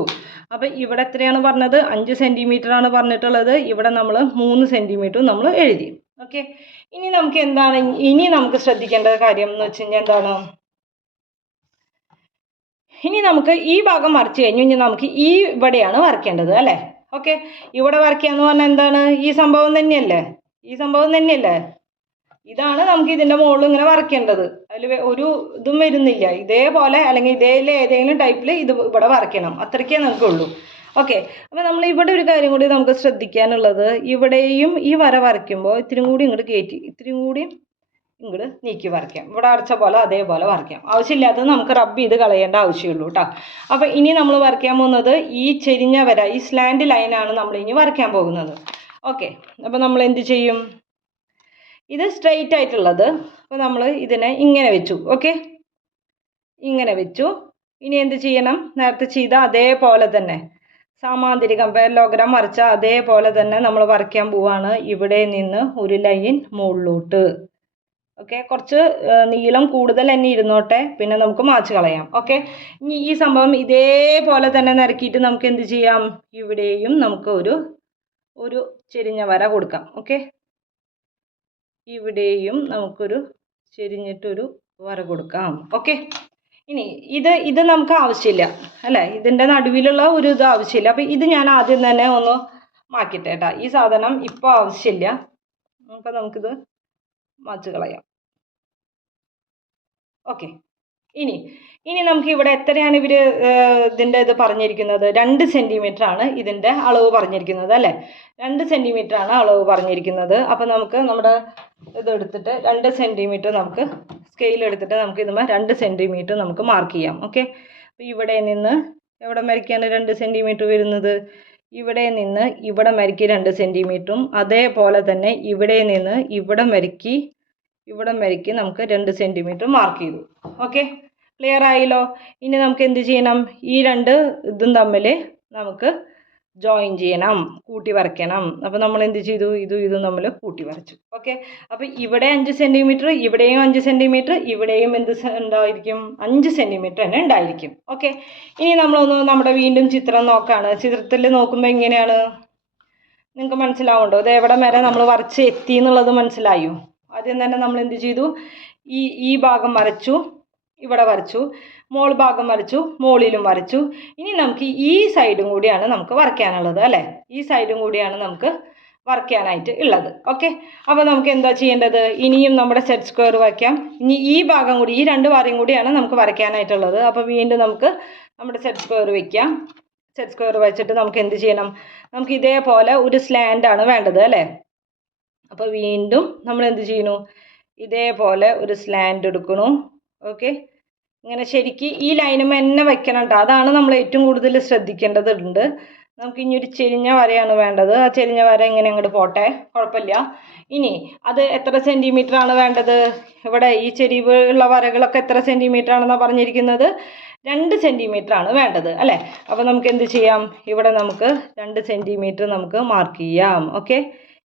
അപ്പോൾ ഇവിടെ എത്രയാണ് പറഞ്ഞത്, 5 സെൻറ്റിമീറ്റർ ആണ് പറഞ്ഞിട്ടുള്ളത്. ഇവിടെ നമ്മൾ 3 സെൻറ്റിമീറ്റർ നമ്മൾ എഴുതി. ഓക്കെ, ഇനി നമുക്ക് എന്താണ്, ഇനി നമുക്ക് ശ്രദ്ധിക്കേണ്ട കാര്യം എന്ന് വെച്ച് കഴിഞ്ഞാൽ എന്താണ്, ഇനി നമുക്ക് ഈ ഭാഗം വരച്ചു കഴിഞ്ഞു. ഇനി നമുക്ക് ഈ ഇവിടെയാണ് വരയ്ക്കേണ്ടത് അല്ലേ. ഓക്കെ, ഇവിടെ വരയ്ക്കുക എന്ന് പറഞ്ഞാൽ എന്താണ്, ഈ സംഭവം തന്നെയല്ലേ, ഈ സംഭവം തന്നെയല്ലേ. ഇതാണ് നമുക്ക് ഇതിൻ്റെ മുകളിൽ ഇങ്ങനെ വരയ്ക്കേണ്ടത്. അതിൽ ഒരു ഇതും വരുന്നില്ല, ഇതേപോലെ അല്ലെങ്കിൽ ഇതേൽ ഏതെങ്കിലും ടൈപ്പിൽ ഇത് ഇവിടെ വരയ്ക്കണം, അത്രയ്ക്കേ നമുക്കുള്ളൂ. ഓക്കെ, അപ്പോൾ നമ്മൾ ഇവിടെ ഒരു കാര്യം കൂടി നമുക്ക് ശ്രദ്ധിക്കാനുള്ളത്, ഇവിടെയും ഈ വര വരയ്ക്കുമ്പോൾ ഇത്തിരി കൂടി ഇങ്ങോട്ട് കയറ്റി, ഇത്തിരി കൂടി ഇങ്ങോട്ട് നീക്കി വരയ്ക്കാം. ഇവിടെ വരച്ച പോലെ അതേപോലെ വരയ്ക്കാം. ആവശ്യമില്ലാത്തത് നമുക്ക് റബ്ബ് ചെയ്ത് കളയേണ്ട ആവശ്യമുള്ളൂ കേട്ടോ. അപ്പോൾ ഇനി നമ്മൾ വരയ്ക്കാൻ പോകുന്നത് ഈ ചെരിഞ്ഞ വര, ഈ സ്ലാൻഡ് ലൈനാണ് നമ്മൾ ഇനി വരയ്ക്കാൻ പോകുന്നത്. ഓക്കെ, അപ്പോൾ നമ്മൾ എന്ത് ചെയ്യും, ഇത് സ്ട്രെയിറ്റ് ആയിട്ടുള്ളത്, അപ്പോൾ നമ്മൾ ഇതിനെ ഇങ്ങനെ വെച്ചു. ഓക്കെ, ഇങ്ങനെ വെച്ചു. ഇനി എന്ത് ചെയ്യണം, നേരത്തെ ചെയ്ത അതേപോലെ തന്നെ സാമാന്തരികം പാരലോഗ്രാം വരച്ച അതേപോലെ തന്നെ നമ്മൾ വരയ്ക്കാൻ പോവാണ്. ഇവിടെ നിന്ന് ഒരു ലൈൻ മുകളിലോട്ട്. ഓക്കെ, കുറച്ച് നീളം കൂടുതൽ തന്നെ ഇരുന്നോട്ടെ, പിന്നെ നമുക്ക് മാച്ച് കളയാം. ഓക്കെ, ഇനി ഈ സംഭവം ഇതേപോലെ തന്നെ നിരക്കിയിട്ട് നമുക്ക് എന്ത് ചെയ്യാം, ഇവിടെയും നമുക്ക് ഒരു ചെരിഞ്ഞ വര കൊടുക്കാം. ഓക്കെ, ഇവിടെയും നമുക്കൊരു ചെരിഞ്ഞിട്ടൊരു വര കൊടുക്കാം. ഓക്കെ, ഇനി ഇത് നമുക്ക് ആവശ്യമില്ല അല്ലേ, ഇതിൻ്റെ നടുവിലുള്ള ഒരു ഇത് ആവശ്യമില്ല. അപ്പോൾ ഇത് ഞാൻ ആദ്യം തന്നെ ഒന്ന് മാറ്റിട്ടെ കേട്ടോ, ഈ സാധനം ഇപ്പോൾ ആവശ്യമില്ല. അപ്പോൾ നമുക്കിത് മാച്ച് കളയാം. ഓക്കെ, ഇനി നമുക്ക് ഇവിടെ എത്രയാണ് ഇതിൻ്റെ ഇത് പറഞ്ഞിരിക്കുന്നത്, 2 സെൻറ്റിമീറ്റർ ആണ് ഇതിൻ്റെ അളവ് പറഞ്ഞിരിക്കുന്നത് അല്ലേ, 2 സെൻറ്റിമീറ്റർ ആണ് അളവ് പറഞ്ഞിരിക്കുന്നത്. അപ്പോൾ നമുക്ക് നമ്മുടെ ഇതെടുത്തിട്ട് 2 സെൻറ്റിമീറ്റർ നമുക്ക് സ്കെയിൽ എടുത്തിട്ട് നമുക്ക് ഇതുമ്പോൾ 2 സെൻറ്റിമീറ്റർ നമുക്ക് മാർക്ക് ചെയ്യാം. ഓക്കെ, അപ്പോൾ ഇവിടെ നിന്ന് എവിടെ വരയ്ക്കാണ് 2 സെൻറ്റിമീറ്റർ വരുന്നത്, ഇവിടെ നിന്ന് ഇവിടെ വരയ്ക്ക് 2 സെൻറ്റിമീറ്ററും, അതേപോലെ തന്നെ ഇവിടെ നിന്ന് ഇവിടെ വരയ്ക്ക് നമുക്ക് 2 സെൻറ്റിമീറ്റർ മാർക്ക് ചെയ്തു. ഓക്കെ, ക്ലിയർ ആയല്ലോ. ഇനി നമുക്ക് എന്ത് ചെയ്യണം, ഈ 2 ഇതും തമ്മിൽ നമുക്ക് ജോയിൻ ചെയ്യണം, കൂട്ടി വരയ്ക്കണം. അപ്പോൾ നമ്മൾ എന്ത് ചെയ്തു, ഇതും നമ്മൾ കൂട്ടി വരച്ചു. ഓക്കെ, അപ്പോൾ ഇവിടെ 5 സെൻറ്റിമീറ്റർ, ഇവിടെയും 5 സെൻറ്റിമീറ്റർ, ഇവിടെയും എന്ത് ഉണ്ടായിരിക്കും, 5 സെൻറ്റിമീറ്റർ തന്നെ ഉണ്ടായിരിക്കും. ഓക്കെ, ഇനി നമ്മളൊന്ന് നമ്മുടെ വീണ്ടും ചിത്രം നോക്കുകയാണ്. ചിത്രത്തിൽ നോക്കുമ്പോൾ എങ്ങനെയാണ് നിങ്ങൾക്ക് മനസ്സിലാവുന്നുണ്ടോ, ഇത് എവിടെ വരെ നമ്മൾ വരച്ച് എത്തി എന്നുള്ളത് മനസ്സിലായോ. ആദ്യം തന്നെ നമ്മൾ എന്ത് ചെയ്തു, ഈ ഭാഗം വരച്ചു, ഇവിടെ വരച്ചു, മോൾ ഭാഗം വരച്ചു, മോളിലും വരച്ചു. ഇനി നമുക്ക് ഈ സൈഡും കൂടിയാണ് നമുക്ക് വരയ്ക്കാനുള്ളത് അല്ലേ, ഈ സൈഡും കൂടിയാണ് നമുക്ക് വരയ്ക്കാനായിട്ട് ഉള്ളത്. ഓക്കെ, അപ്പോൾ നമുക്ക് എന്താ ചെയ്യേണ്ടത്, ഇനിയും നമ്മുടെ സെറ്റ് സ്ക്വയർ വരയ്ക്കാം. ഇനി ഈ ഭാഗം കൂടി, ഈ 2 വരയും കൂടിയാണ് നമുക്ക് വരയ്ക്കാനായിട്ടുള്ളത്. അപ്പോൾ വീണ്ടും നമുക്ക് നമ്മുടെ സെറ്റ് സ്ക്വയർ വയ്ക്കാം. സെറ്റ് സ്ക്വയർ വെച്ചിട്ട് നമുക്ക് എന്ത് ചെയ്യണം, നമുക്ക് ഇതേപോലെ ഒരു സ്ലാൻഡ് ആണ് വേണ്ടത് അല്ലേ. അപ്പോൾ വീണ്ടും നമ്മൾ എന്ത് ചെയ്യുന്നു, ഇതേപോലെ ഒരു സ്ലാൻഡ് എടുക്കണു. ഓക്കെ, ഇങ്ങനെ ശരിക്ക് ഈ ലൈനും തന്നെ വെക്കണം കേട്ടോ, അതാണ് നമ്മൾ ഏറ്റവും കൂടുതൽ ശ്രദ്ധിക്കേണ്ടതുണ്ട്. നമുക്ക് ഇനി ഒരു ചെരിഞ്ഞ വരയാണ് വേണ്ടത്. ആ ചെരിഞ്ഞ വര ഇങ്ങനെ അങ്ങോട്ട് പോട്ടെ, കുഴപ്പമില്ല. ഇനി അത് എത്ര സെൻറ്റിമീറ്റർ ആണ് വേണ്ടത്, ഇവിടെ ഈ ചെരിവുള്ള വരകളൊക്കെ എത്ര സെൻറ്റിമീറ്റർ ആണെന്നാണ് പറഞ്ഞിരിക്കുന്നത്, 2 സെൻറ്റിമീറ്റർ ആണ് വേണ്ടത് അല്ലേ. അപ്പോൾ നമുക്ക് എന്ത് ചെയ്യാം, ഇവിടെ നമുക്ക് 2 സെൻറ്റിമീറ്റർ നമുക്ക് മാർക്ക് ചെയ്യാം. ഓക്കെ,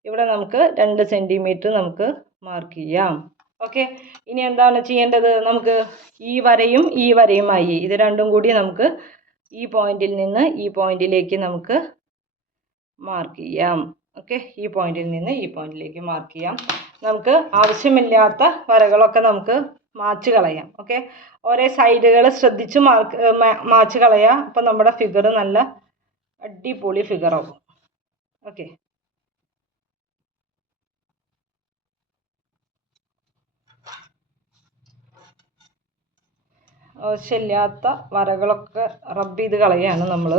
ഇവിടെ നമുക്ക് 2 സെൻറ്റിമീറ്റർ നമുക്ക് മാർക്ക് ചെയ്യാം. ഓക്കെ, ഇനി എന്താണ് ചെയ്യേണ്ടത്, നമുക്ക് ഈ വരയുമായി ഇത് രണ്ടും കൂടി നമുക്ക് ഈ പോയിന്റിൽ നിന്ന് ഈ പോയിന്റിലേക്ക് നമുക്ക് മാർക്ക് ചെയ്യാം. ഓക്കെ, ഈ പോയിന്റിൽ നിന്ന് ഈ പോയിന്റിലേക്ക് മാർക്ക് ചെയ്യാം. നമുക്ക് ആവശ്യമില്ലാത്ത വരകളൊക്കെ നമുക്ക് മാച്ച് കളയാം. ഓക്കെ, ഓരോ സൈഡുകൾ ശ്രദ്ധിച്ച് മാച്ച് കളയാം. അപ്പം നമ്മുടെ ഫിഗർ നല്ല അടിപൊളി ഫിഗറാവും. ഓക്കെ, ആവശ്യമില്ലാത്ത വരകളൊക്കെ റബ്ബ് ചെയ്ത് കളയാണ് നമ്മൾ.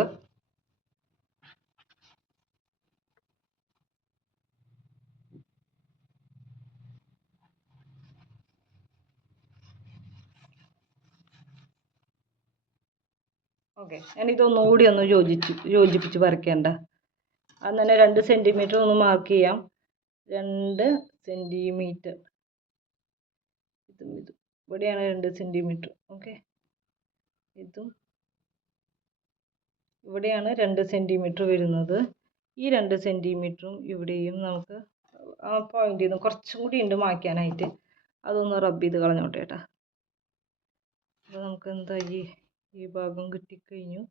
ഓക്കെ, ഞാനിതൊന്നുകൂടി ഒന്ന് യോജിപ്പിച്ച് വരയ്ക്കേണ്ട. അങ്ങനെ 2 സെൻറ്റിമീറ്റർ ഒന്ന് മാർക്ക് ചെയ്യാം. 2 സെൻറ്റിമീറ്റർ, ഇതും ഇവിടെയാണ് 2 സെൻറ്റിമീറ്റർ. ഓക്കെ, ഇതും ഇവിടെയാണ് 2 സെൻറ്റിമീറ്റർ വരുന്നത്. ഈ 2 സെൻറ്റിമീറ്ററും ഇവിടെയും നമുക്ക് ആ പോയിന്റിൽ നിന്ന് കുറച്ചും കൂടി ഉണ്ട് മായ്ക്കാനായിട്ട്. അതൊന്ന് റബ്ബ് ചെയ്ത് കളഞ്ഞോട്ടെ കേട്ടോ. അപ്പോൾ നമുക്ക് എന്താ ഈ ഭാഗം കിട്ടിക്കഴിഞ്ഞു.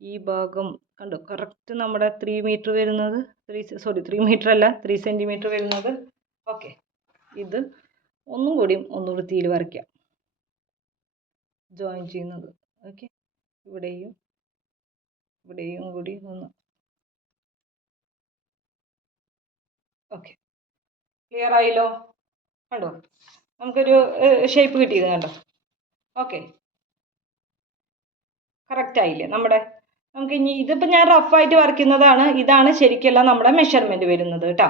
ഈ ഭാഗം കണ്ടോ, കറക്റ്റ് നമ്മുടെ 3 മീറ്റർ വരുന്നത്, 3 മീറ്റർ അല്ല 3 സെൻറ്റിമീറ്റർ വരുന്നത്. ഓക്കെ, ഇത് ഒന്നും കൂടി ഒന്ന് വൃത്തിയിൽ വരയ്ക്കാം, ജോയിൻ ചെയ്യുന്നത്. ഓക്കെ, ഇവിടെയും കൂടി ഒന്ന്. ഓക്കെ, ക്ലിയർ ആയല്ലോ? കണ്ടോ, നമുക്കൊരു ഷേപ്പ് കിട്ടിയത് കണ്ടോ? ഓക്കെ, കറക്റ്റ് ആയില്ലേ നമ്മുടെ? നമുക്ക് ഇനി ഇതിപ്പോൾ ഞാൻ റഫായിട്ട് വരയ്ക്കുന്നതാണ്. ഇതാണ് ശരിക്കല്ല നമ്മുടെ മെഷർമെൻറ്റ് വരുന്നത് കേട്ടോ.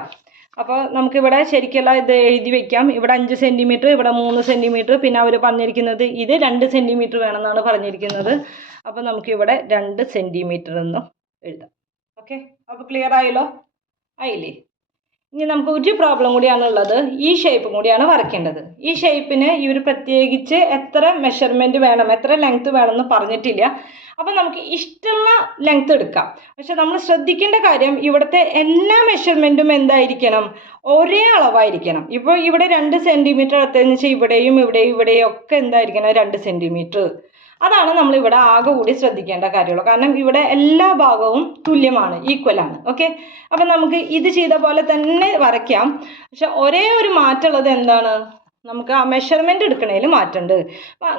അപ്പോൾ നമുക്കിവിടെ ശരിക്കല്ല ഇത് എഴുതി വയ്ക്കാം. ഇവിടെ 5 സെൻറ്റിമീറ്റർ, ഇവിടെ 3 സെൻറ്റിമീറ്റർ, പിന്നെ അവർ പറഞ്ഞിരിക്കുന്നത് ഇത് 2 സെൻറ്റിമീറ്റർ വേണമെന്നാണ് പറഞ്ഞിരിക്കുന്നത്. അപ്പോൾ നമുക്കിവിടെ 2 സെൻറ്റിമീറ്റർ എന്നും എഴുതാം. ഓക്കെ, അപ്പോൾ ക്ലിയർ ആയല്ലോ? ആയില്ലേ? ഇനി നമുക്ക് ഒരു പ്രോബ്ലം കൂടിയാണുള്ളത്. ഈ ഷേപ്പും കൂടിയാണ് വരയ്ക്കേണ്ടത്. ഈ ഷേപ്പിന് ഇവർ പ്രത്യേകിച്ച് എത്ര മെഷർമെൻറ്റ് വേണം, എത്ര ലെങ്ത്ത് വേണമെന്ന് പറഞ്ഞിട്ടില്ല. അപ്പോൾ നമുക്ക് ഇഷ്ടമുള്ള ലെങ്ത്ത് എടുക്കാം. പക്ഷെ നമ്മൾ ശ്രദ്ധിക്കേണ്ട കാര്യം ഇവിടുത്തെ എല്ലാ മെഷർമെൻറ്റും എന്തായിരിക്കണം? ഒരേ അളവായിരിക്കണം. ഇപ്പോൾ ഇവിടെ 2 സെൻറ്റിമീറ്റർ എടുത്തതെന്ന് വെച്ചാൽ ഇവിടെയും ഒക്കെ എന്തായിരിക്കണം? 2 സെൻറ്റിമീറ്റർ. അതാണ് നമ്മളിവിടെ ആകെ കൂടി ശ്രദ്ധിക്കേണ്ട കാര്യമുള്ളൂ. കാരണം ഇവിടെ എല്ലാ ഭാഗവും തുല്യമാണ്, ഈക്വലാണ്. ഓക്കെ, അപ്പം നമുക്ക് ഇത് ചെയ്ത പോലെ തന്നെ വരയ്ക്കാം. പക്ഷെ ഒരേ ഒരു മാറ്റമുള്ളത് എന്താണ്? നമുക്ക് ആ മെഷർമെൻറ്റ് എടുക്കണതിൽ മാറ്റമുണ്ട്.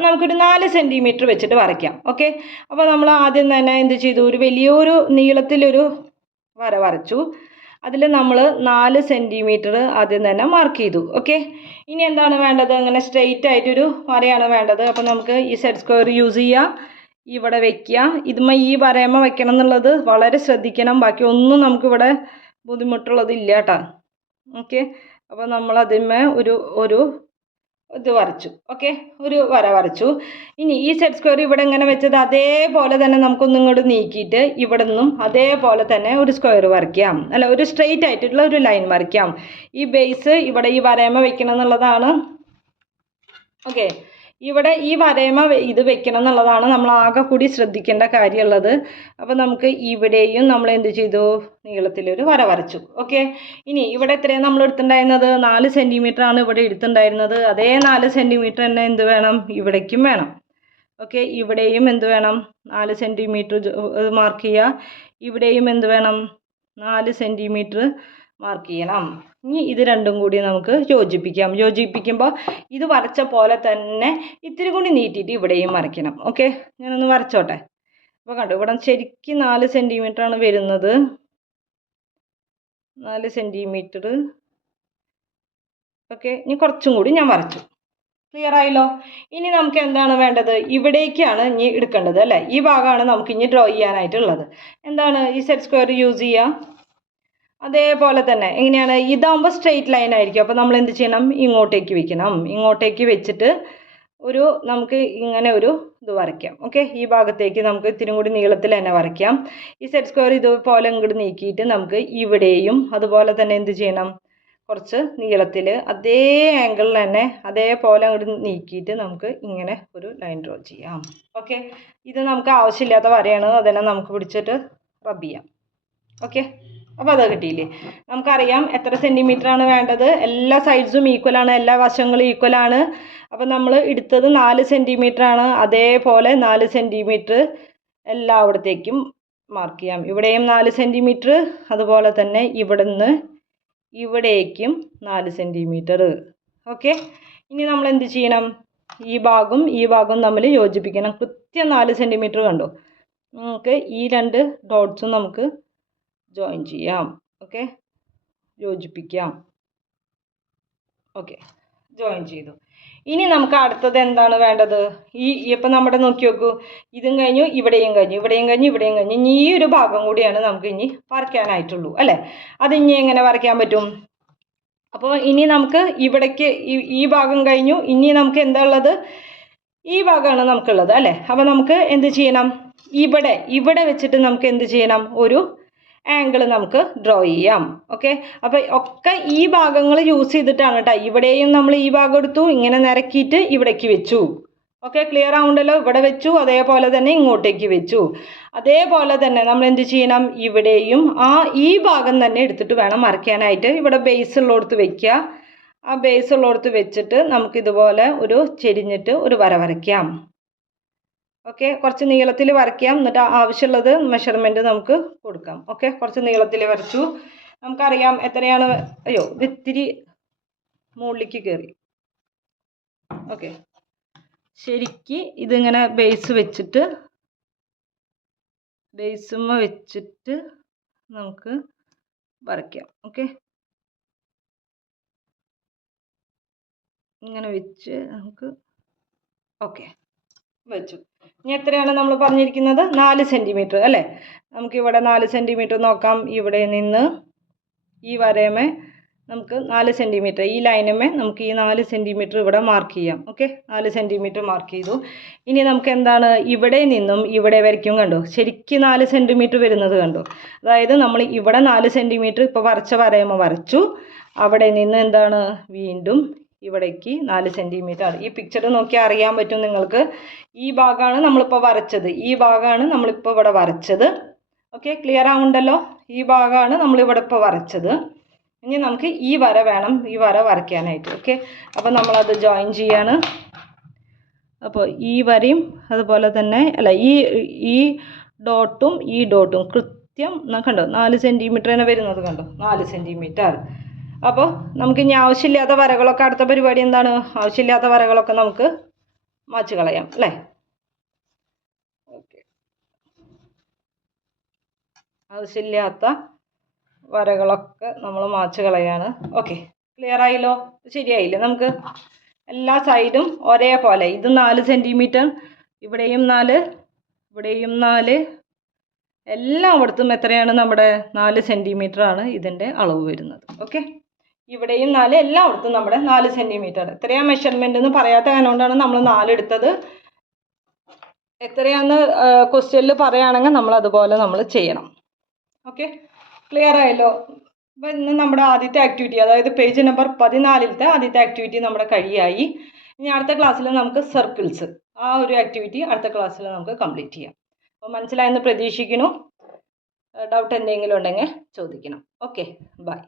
നമുക്കൊരു 4 സെൻറ്റിമീറ്റർ വെച്ചിട്ട് വരയ്ക്കാം. ഓക്കെ, അപ്പോൾ നമ്മൾ ആദ്യം തന്നെ എന്ത് ചെയ്തു? ഒരു വലിയൊരു നീളത്തിലൊരു വര വരച്ചു. അതിൽ നമ്മൾ 4 സെൻറ്റിമീറ്റർ ആദ്യം തന്നെ മാർക്ക് ചെയ്തു. ഓക്കെ, ഇനി എന്താണ് വേണ്ടത്? അങ്ങനെ സ്ട്രെയിറ്റ് ആയിട്ടൊരു വരയാണ് വേണ്ടത്. അപ്പോൾ നമുക്ക് ഈ സെറ്റ് സ്ക്വയർ യൂസ് ചെയ്യുക, ഇവിടെ വയ്ക്കുക. ഇതുമ്മ ഈ വരയമ്മ വെക്കണം എന്നുള്ളത് വളരെ ശ്രദ്ധിക്കണം. ബാക്കി ഒന്നും നമുക്കിവിടെ ബുദ്ധിമുട്ടുള്ളതില്ല കേട്ടോ. ഓക്കെ, അപ്പോൾ നമ്മൾ അതിന്മേ ഒരു ഇത് വരച്ചു. ഓക്കെ, ഒരു വര വരച്ചു. ഇനി ഈ സെറ്റ് സ്ക്വയർ ഇവിടെ ഇങ്ങനെ വെച്ചത് അതേപോലെ തന്നെ നമുക്കൊന്നും ഇങ്ങോട്ട് നീക്കിയിട്ട് ഇവിടെ നിന്നും അതേപോലെ തന്നെ ഒരു സ്ക്വയർ വരയ്ക്കാം. അല്ല, ഒരു സ്ട്രെയിറ്റ് ആയിട്ടുള്ള ഒരു ലൈൻ വരയ്ക്കാം. ഈ ബേസ് ഇവിടെ ഈ വരയമ്മ വെക്കണം എന്നുള്ളതാണ്. ഓക്കെ, ഇവിടെ ഈ വരയമ്മ ഇത് വെക്കണം എന്നുള്ളതാണ് നമ്മൾ ആകെ കൂടി ശ്രദ്ധിക്കേണ്ട കാര്യമുള്ളത്. അപ്പോൾ നമുക്ക് ഇവിടെയും നമ്മൾ എന്ത് ചെയ്തു? നീളത്തിലൊരു വര വരച്ചു. ഓക്കെ, ഇനി ഇവിടെ എത്രയാണ് നമ്മൾ എടുത്തിട്ടുണ്ടായിരുന്നത്? 4 സെൻറ്റിമീറ്റർ ആണ് ഇവിടെ എടുത്തിട്ടുണ്ടായിരുന്നത്. അതേ 4 സെൻറ്റിമീറ്റർ തന്നെ എന്ത് വേണം? ഇവിടേക്കും വേണം. ഓക്കെ, ഇവിടെയും എന്ത് വേണം? 4 സെൻറ്റിമീറ്റർ മാർക്ക് ചെയ്യുക. ഇവിടെയും എന്ത് വേണം? 4 സെൻറ്റിമീറ്റർ മാർക്ക് ചെയ്യണം. ഇനി ഇത് രണ്ടും കൂടി നമുക്ക് യോജിപ്പിക്കാം. യോജിപ്പിക്കുമ്പോൾ ഇത് വരച്ച പോലെ തന്നെ ഇത്തിരി കൂടി നീട്ടിയിട്ട് ഇവിടെയും വരയ്ക്കണം. ഓക്കെ, ഞാനൊന്ന് വരച്ചോട്ടെ. അപ്പോൾ കണ്ടു, ഇവിടെ ശരിക്കും 4 സെൻറ്റിമീറ്റർ ആണ് വരുന്നത്. 4 സെൻറ്റിമീറ്റർ. ഓക്കെ, ഇനി കുറച്ചും കൂടി ഞാൻ വരച്ചു. ക്ലിയർ ആയല്ലോ? ഇനി നമുക്ക് എന്താണ് വേണ്ടത്? ഇവിടേക്കാണ് ഇനി എടുക്കേണ്ടത് അല്ലേ? ഈ ഭാഗമാണ് നമുക്ക് ഇനി ഡ്രോ ചെയ്യാനായിട്ടുള്ളത്. എന്താണ്? ഈ സെറ്റ് സ്ക്വയർ യൂസ് ചെയ്യുക. അതേപോലെ തന്നെ എങ്ങനെയാണ്? ഇതാകുമ്പോൾ സ്ട്രെയിറ്റ് ലൈൻ ആയിരിക്കും. അപ്പോൾ നമ്മൾ എന്ത് ചെയ്യണം? ഇങ്ങോട്ടേക്ക് വെക്കണം. ഇങ്ങോട്ടേക്ക് വെച്ചിട്ട് നമുക്ക് ഇങ്ങനെ ഒരു ഇത് വരയ്ക്കാം. ഓക്കെ, ഈ ഭാഗത്തേക്ക് നമുക്ക് ഇത്തിരി കൂടി നീളത്തിൽ തന്നെ വരയ്ക്കാം. ഈ സെറ്റ് സ്ക്വയർ ഇതുപോലെ ഇങ്ങോട്ട് നീക്കിയിട്ട് നമുക്ക് ഇവിടെയും അതുപോലെ തന്നെ എന്ത് ചെയ്യണം? കുറച്ച് നീളത്തിൽ അതേ ആംഗിളിൽ തന്നെ അതേപോലെ അങ്ങോട്ട് നീക്കിയിട്ട് നമുക്ക് ഇങ്ങനെ ഒരു ലൈൻ ഡ്രോ ചെയ്യാം. ഓക്കെ, ഇത് നമുക്ക് ആവശ്യമില്ലാത്ത വരയാണ്. അതന്നെ നമുക്ക് പിടിച്ചിട്ട് റബ്ബ് ചെയ്യാം. ഓക്കെ, അപ്പോൾ അത് കിട്ടിയില്ലേ? നമുക്കറിയാം എത്ര സെൻറ്റിമീറ്റർ ആണ് വേണ്ടത്. എല്ലാ സൈഡ്സും ഈക്വലാണ്, എല്ലാ വശങ്ങളും ഈക്വലാണ്. അപ്പോൾ നമ്മൾ എടുത്തത് 4 സെൻറ്റിമീറ്റർ ആണ്. അതേപോലെ 4 സെൻറ്റിമീറ്റർ എല്ലായിടത്തേക്കും മാർക്ക് ചെയ്യാം. ഇവിടെയും 4 സെൻറ്റിമീറ്റർ, അതുപോലെ തന്നെ ഇവിടെ നിന്ന് ഇവിടേക്കും 4 സെൻറ്റിമീറ്റർ. ഓക്കെ, ഇനി നമ്മൾ എന്ത് ചെയ്യണം? ഈ ഭാഗവും തമ്മിൽ യോജിപ്പിക്കണം. കൃത്യം 4 സെൻറ്റിമീറ്റർ കണ്ടോ? നമുക്ക് ഈ 2 ഡോട്ട്സും നമുക്ക് ജോയിൻ ചെയ്യാം. ഓക്കെ, യോജിപ്പിക്കാം. ഓക്കെ, ജോയിൻ ചെയ്തു. ഇനി നമുക്ക് അടുത്തത് എന്താണ് വേണ്ടത്? ഇപ്പം നമ്മുടെ നോക്കി നോക്കൂ, ഇതും കഴിഞ്ഞു, ഇവിടെയും കഴിഞ്ഞു. ഇനി ഈ ഒരു ഭാഗം കൂടിയാണ് നമുക്ക് ഇനി വരയ്ക്കാനായിട്ടുള്ളൂ അല്ലേ? അത് ഇനി എങ്ങനെ വരയ്ക്കാൻ പറ്റും? അപ്പോൾ ഇനി നമുക്ക് ഇവിടേക്ക് ഈ ഭാഗം കഴിഞ്ഞു. ഇനി നമുക്ക് എന്താ ഉള്ളത്? ഈ ഭാഗമാണ് നമുക്കുള്ളത് അല്ലേ? അപ്പോൾ നമുക്ക് എന്ത് ചെയ്യണം? ഇവിടെ വെച്ചിട്ട് നമുക്ക് എന്ത് ചെയ്യണം, ഒരു ആംഗിൾ നമുക്ക് ഡ്രോ ചെയ്യാം. ഓക്കെ, അപ്പോൾ ഒക്കെ ഈ ഭാഗങ്ങൾ യൂസ് ചെയ്തിട്ടാണ് കേട്ടോ. ഇവിടെയും നമ്മൾ ഈ ഭാഗം എടുത്തു, ഇങ്ങനെ നിരക്കിയിട്ട് ഇവിടേക്ക് വെച്ചു. ഓക്കെ, ക്ലിയർ ആവുണ്ടല്ലോ. ഇവിടെ വെച്ചു, അതേപോലെ തന്നെ ഇങ്ങോട്ടേക്ക് വെച്ചു. അതേപോലെ തന്നെ നമ്മൾ എന്ത് ചെയ്യണം, ഇവിടെയും ഈ ഭാഗം തന്നെ എടുത്തിട്ട് വേണം വരയ്ക്കാനായിട്ട്. ഇവിടെ ബേസ് ഉള്ളിടത്ത് വെക്കുക. ആ ബേസ് ഉള്ളിടത്ത് വെച്ചിട്ട് നമുക്കിതുപോലെ ഒരു ചെരിഞ്ഞിട്ട് ഒരു വര വരയ്ക്കാം. ഓക്കെ, കുറച്ച് നീളത്തിൽ വരയ്ക്കാം. എന്നിട്ട് ആവശ്യമുള്ളത് മെഷർമെൻറ്റ് നമുക്ക് കൊടുക്കാം. ഓക്കെ, കുറച്ച് നീളത്തിൽ വരച്ചു. നമുക്കറിയാം എത്രയാണ്. അയ്യോ, ഇത്തിരി മുകളിലേക്ക് കയറി. ഓക്കെ, ശരിക്ക് ഇതിങ്ങനെ ബേസുമ്മ വെച്ചിട്ട് നമുക്ക് വരയ്ക്കാം. ഓക്കെ, ഇങ്ങനെ വെച്ച് നമുക്ക് ഓക്കെ വെച്ചു. ഇനി എത്രയാണ് നമ്മൾ പറഞ്ഞിരിക്കുന്നത്, 4 സെൻറ്റിമീറ്റർ അല്ലേ. നമുക്കിവിടെ 4 സെൻറ്റിമീറ്റർ നോക്കാം. ഇവിടെ നിന്ന് ഈ വരയമേ നമുക്ക് 4 സെൻറ്റിമീറ്റർ, ഈ ലൈനമേ നമുക്ക് ഈ 4 സെൻറ്റിമീറ്റർ ഇവിടെ മാർക്ക് ചെയ്യാം. ഓക്കെ, 4 സെൻറ്റിമീറ്റർ മാർക്ക് ചെയ്തു. ഇനി നമുക്ക് എന്താണ്, ഇവിടെ നിന്നും ഇവിടെ വരയ്ക്കും. കണ്ടോ, ശരിക്കും 4 സെൻറ്റിമീറ്റർ വരുന്നത് കണ്ടോ. അതായത് നമ്മൾ ഇവിടെ 4 സെൻറ്റിമീറ്റർ ഇപ്പോൾ വരച്ച വരയുമ്പോൾ വരച്ചു. അവിടെ നിന്ന് എന്താണ്, വീണ്ടും ഇവിടേക്ക് 4 സെൻറ്റിമീറ്റർ. ഈ പിക്ചർ നോക്കിയാൽ അറിയാൻ പറ്റും നിങ്ങൾക്ക്. ഈ ഭാഗമാണ് നമ്മളിപ്പോൾ വരച്ചത്, ഈ ഭാഗമാണ് നമ്മളിപ്പോൾ ഇവിടെ വരച്ചത്. ഓക്കെ, ക്ലിയർ ആവുണ്ടല്ലോ. ഈ ഭാഗമാണ് നമ്മളിവിടെ ഇപ്പോൾ വരച്ചത്. ഇനി നമുക്ക് ഈ വര വേണം, ഈ വര വരയ്ക്കാനായിട്ട്. ഓക്കെ, അപ്പോൾ നമ്മളത് ജോയിൻ ചെയ്യാണ്. അപ്പോൾ ഈ വരയും അതുപോലെ തന്നെ അല്ല, ഈ ഡോട്ടും ഈ ഡോട്ടും കൃത്യം കണ്ടോ 4 സെൻറ്റിമീറ്റർ തന്നെ വരുന്നത് കണ്ടോ, 4 സെൻറ്റിമീറ്റർ. അപ്പോൾ നമുക്ക് ഇനി ആവശ്യമില്ലാത്ത വരകളൊക്കെ, അടുത്ത പരിപാടി എന്താണ്, ആവശ്യമില്ലാത്ത വരകളൊക്കെ നമുക്ക് മാച്ച് കളയാം അല്ലേ. ഓക്കെ, ആവശ്യമില്ലാത്ത വരകളൊക്കെ നമ്മൾ മാച്ച് കളയാണ്. ഓക്കെ, ക്ലിയർ ആയില്ലോ, ശരിയായില്ലേ. നമുക്ക് എല്ലാ സൈഡും ഒരേപോലെ, ഇത് 4 സെൻറ്റിമീറ്റർ, ഇവിടെയും 4, ഇവിടെയും 4, എല്ലായിടത്തും എത്രയാണ്, നമ്മുടെ 4 സെൻറ്റിമീറ്റർ ആണ് ഇതിൻ്റെ അളവ് വരുന്നത്. ഓക്കെ, ഇവിടെയും 4, എല്ലായിടത്തും നമ്മുടെ 4 സെൻറ്റിമീറ്റർ. എത്രയാണ് മെഷർമെൻ്റ് എന്ന് പറയാത്ത കാരണമുണ്ടാണ് നമ്മൾ 4 എടുത്തത്. എത്രയാണെന്ന് ക്വസ്റ്റ്യനിൽ പറയുകയാണെങ്കിൽ നമ്മൾ അതുപോലെ നമ്മൾ ചെയ്യണം. ഓക്കെ, ക്ലിയർ ആയല്ലോ. അപ്പോൾ ഇന്ന് നമ്മുടെ ആദ്യത്തെ ആക്ടിവിറ്റി, അതായത് പേജ് നമ്പർ 14-ത്തെ ആദ്യത്തെ ആക്ടിവിറ്റി നമ്മുടെ കഴിയായി. ഇനി അടുത്ത ക്ലാസ്സിൽ നമുക്ക് സർക്കിൾസ്, ആ ഒരു ആക്ടിവിറ്റി അടുത്ത ക്ലാസ്സിൽ നമുക്ക് കംപ്ലീറ്റ് ചെയ്യാം. അപ്പോൾ മനസ്സിലായെന്ന് പ്രതീക്ഷിക്കുന്നു. ഡൗട്ട് എന്തെങ്കിലും ഉണ്ടെങ്കിൽ ചോദിക്കണം. Okay, by.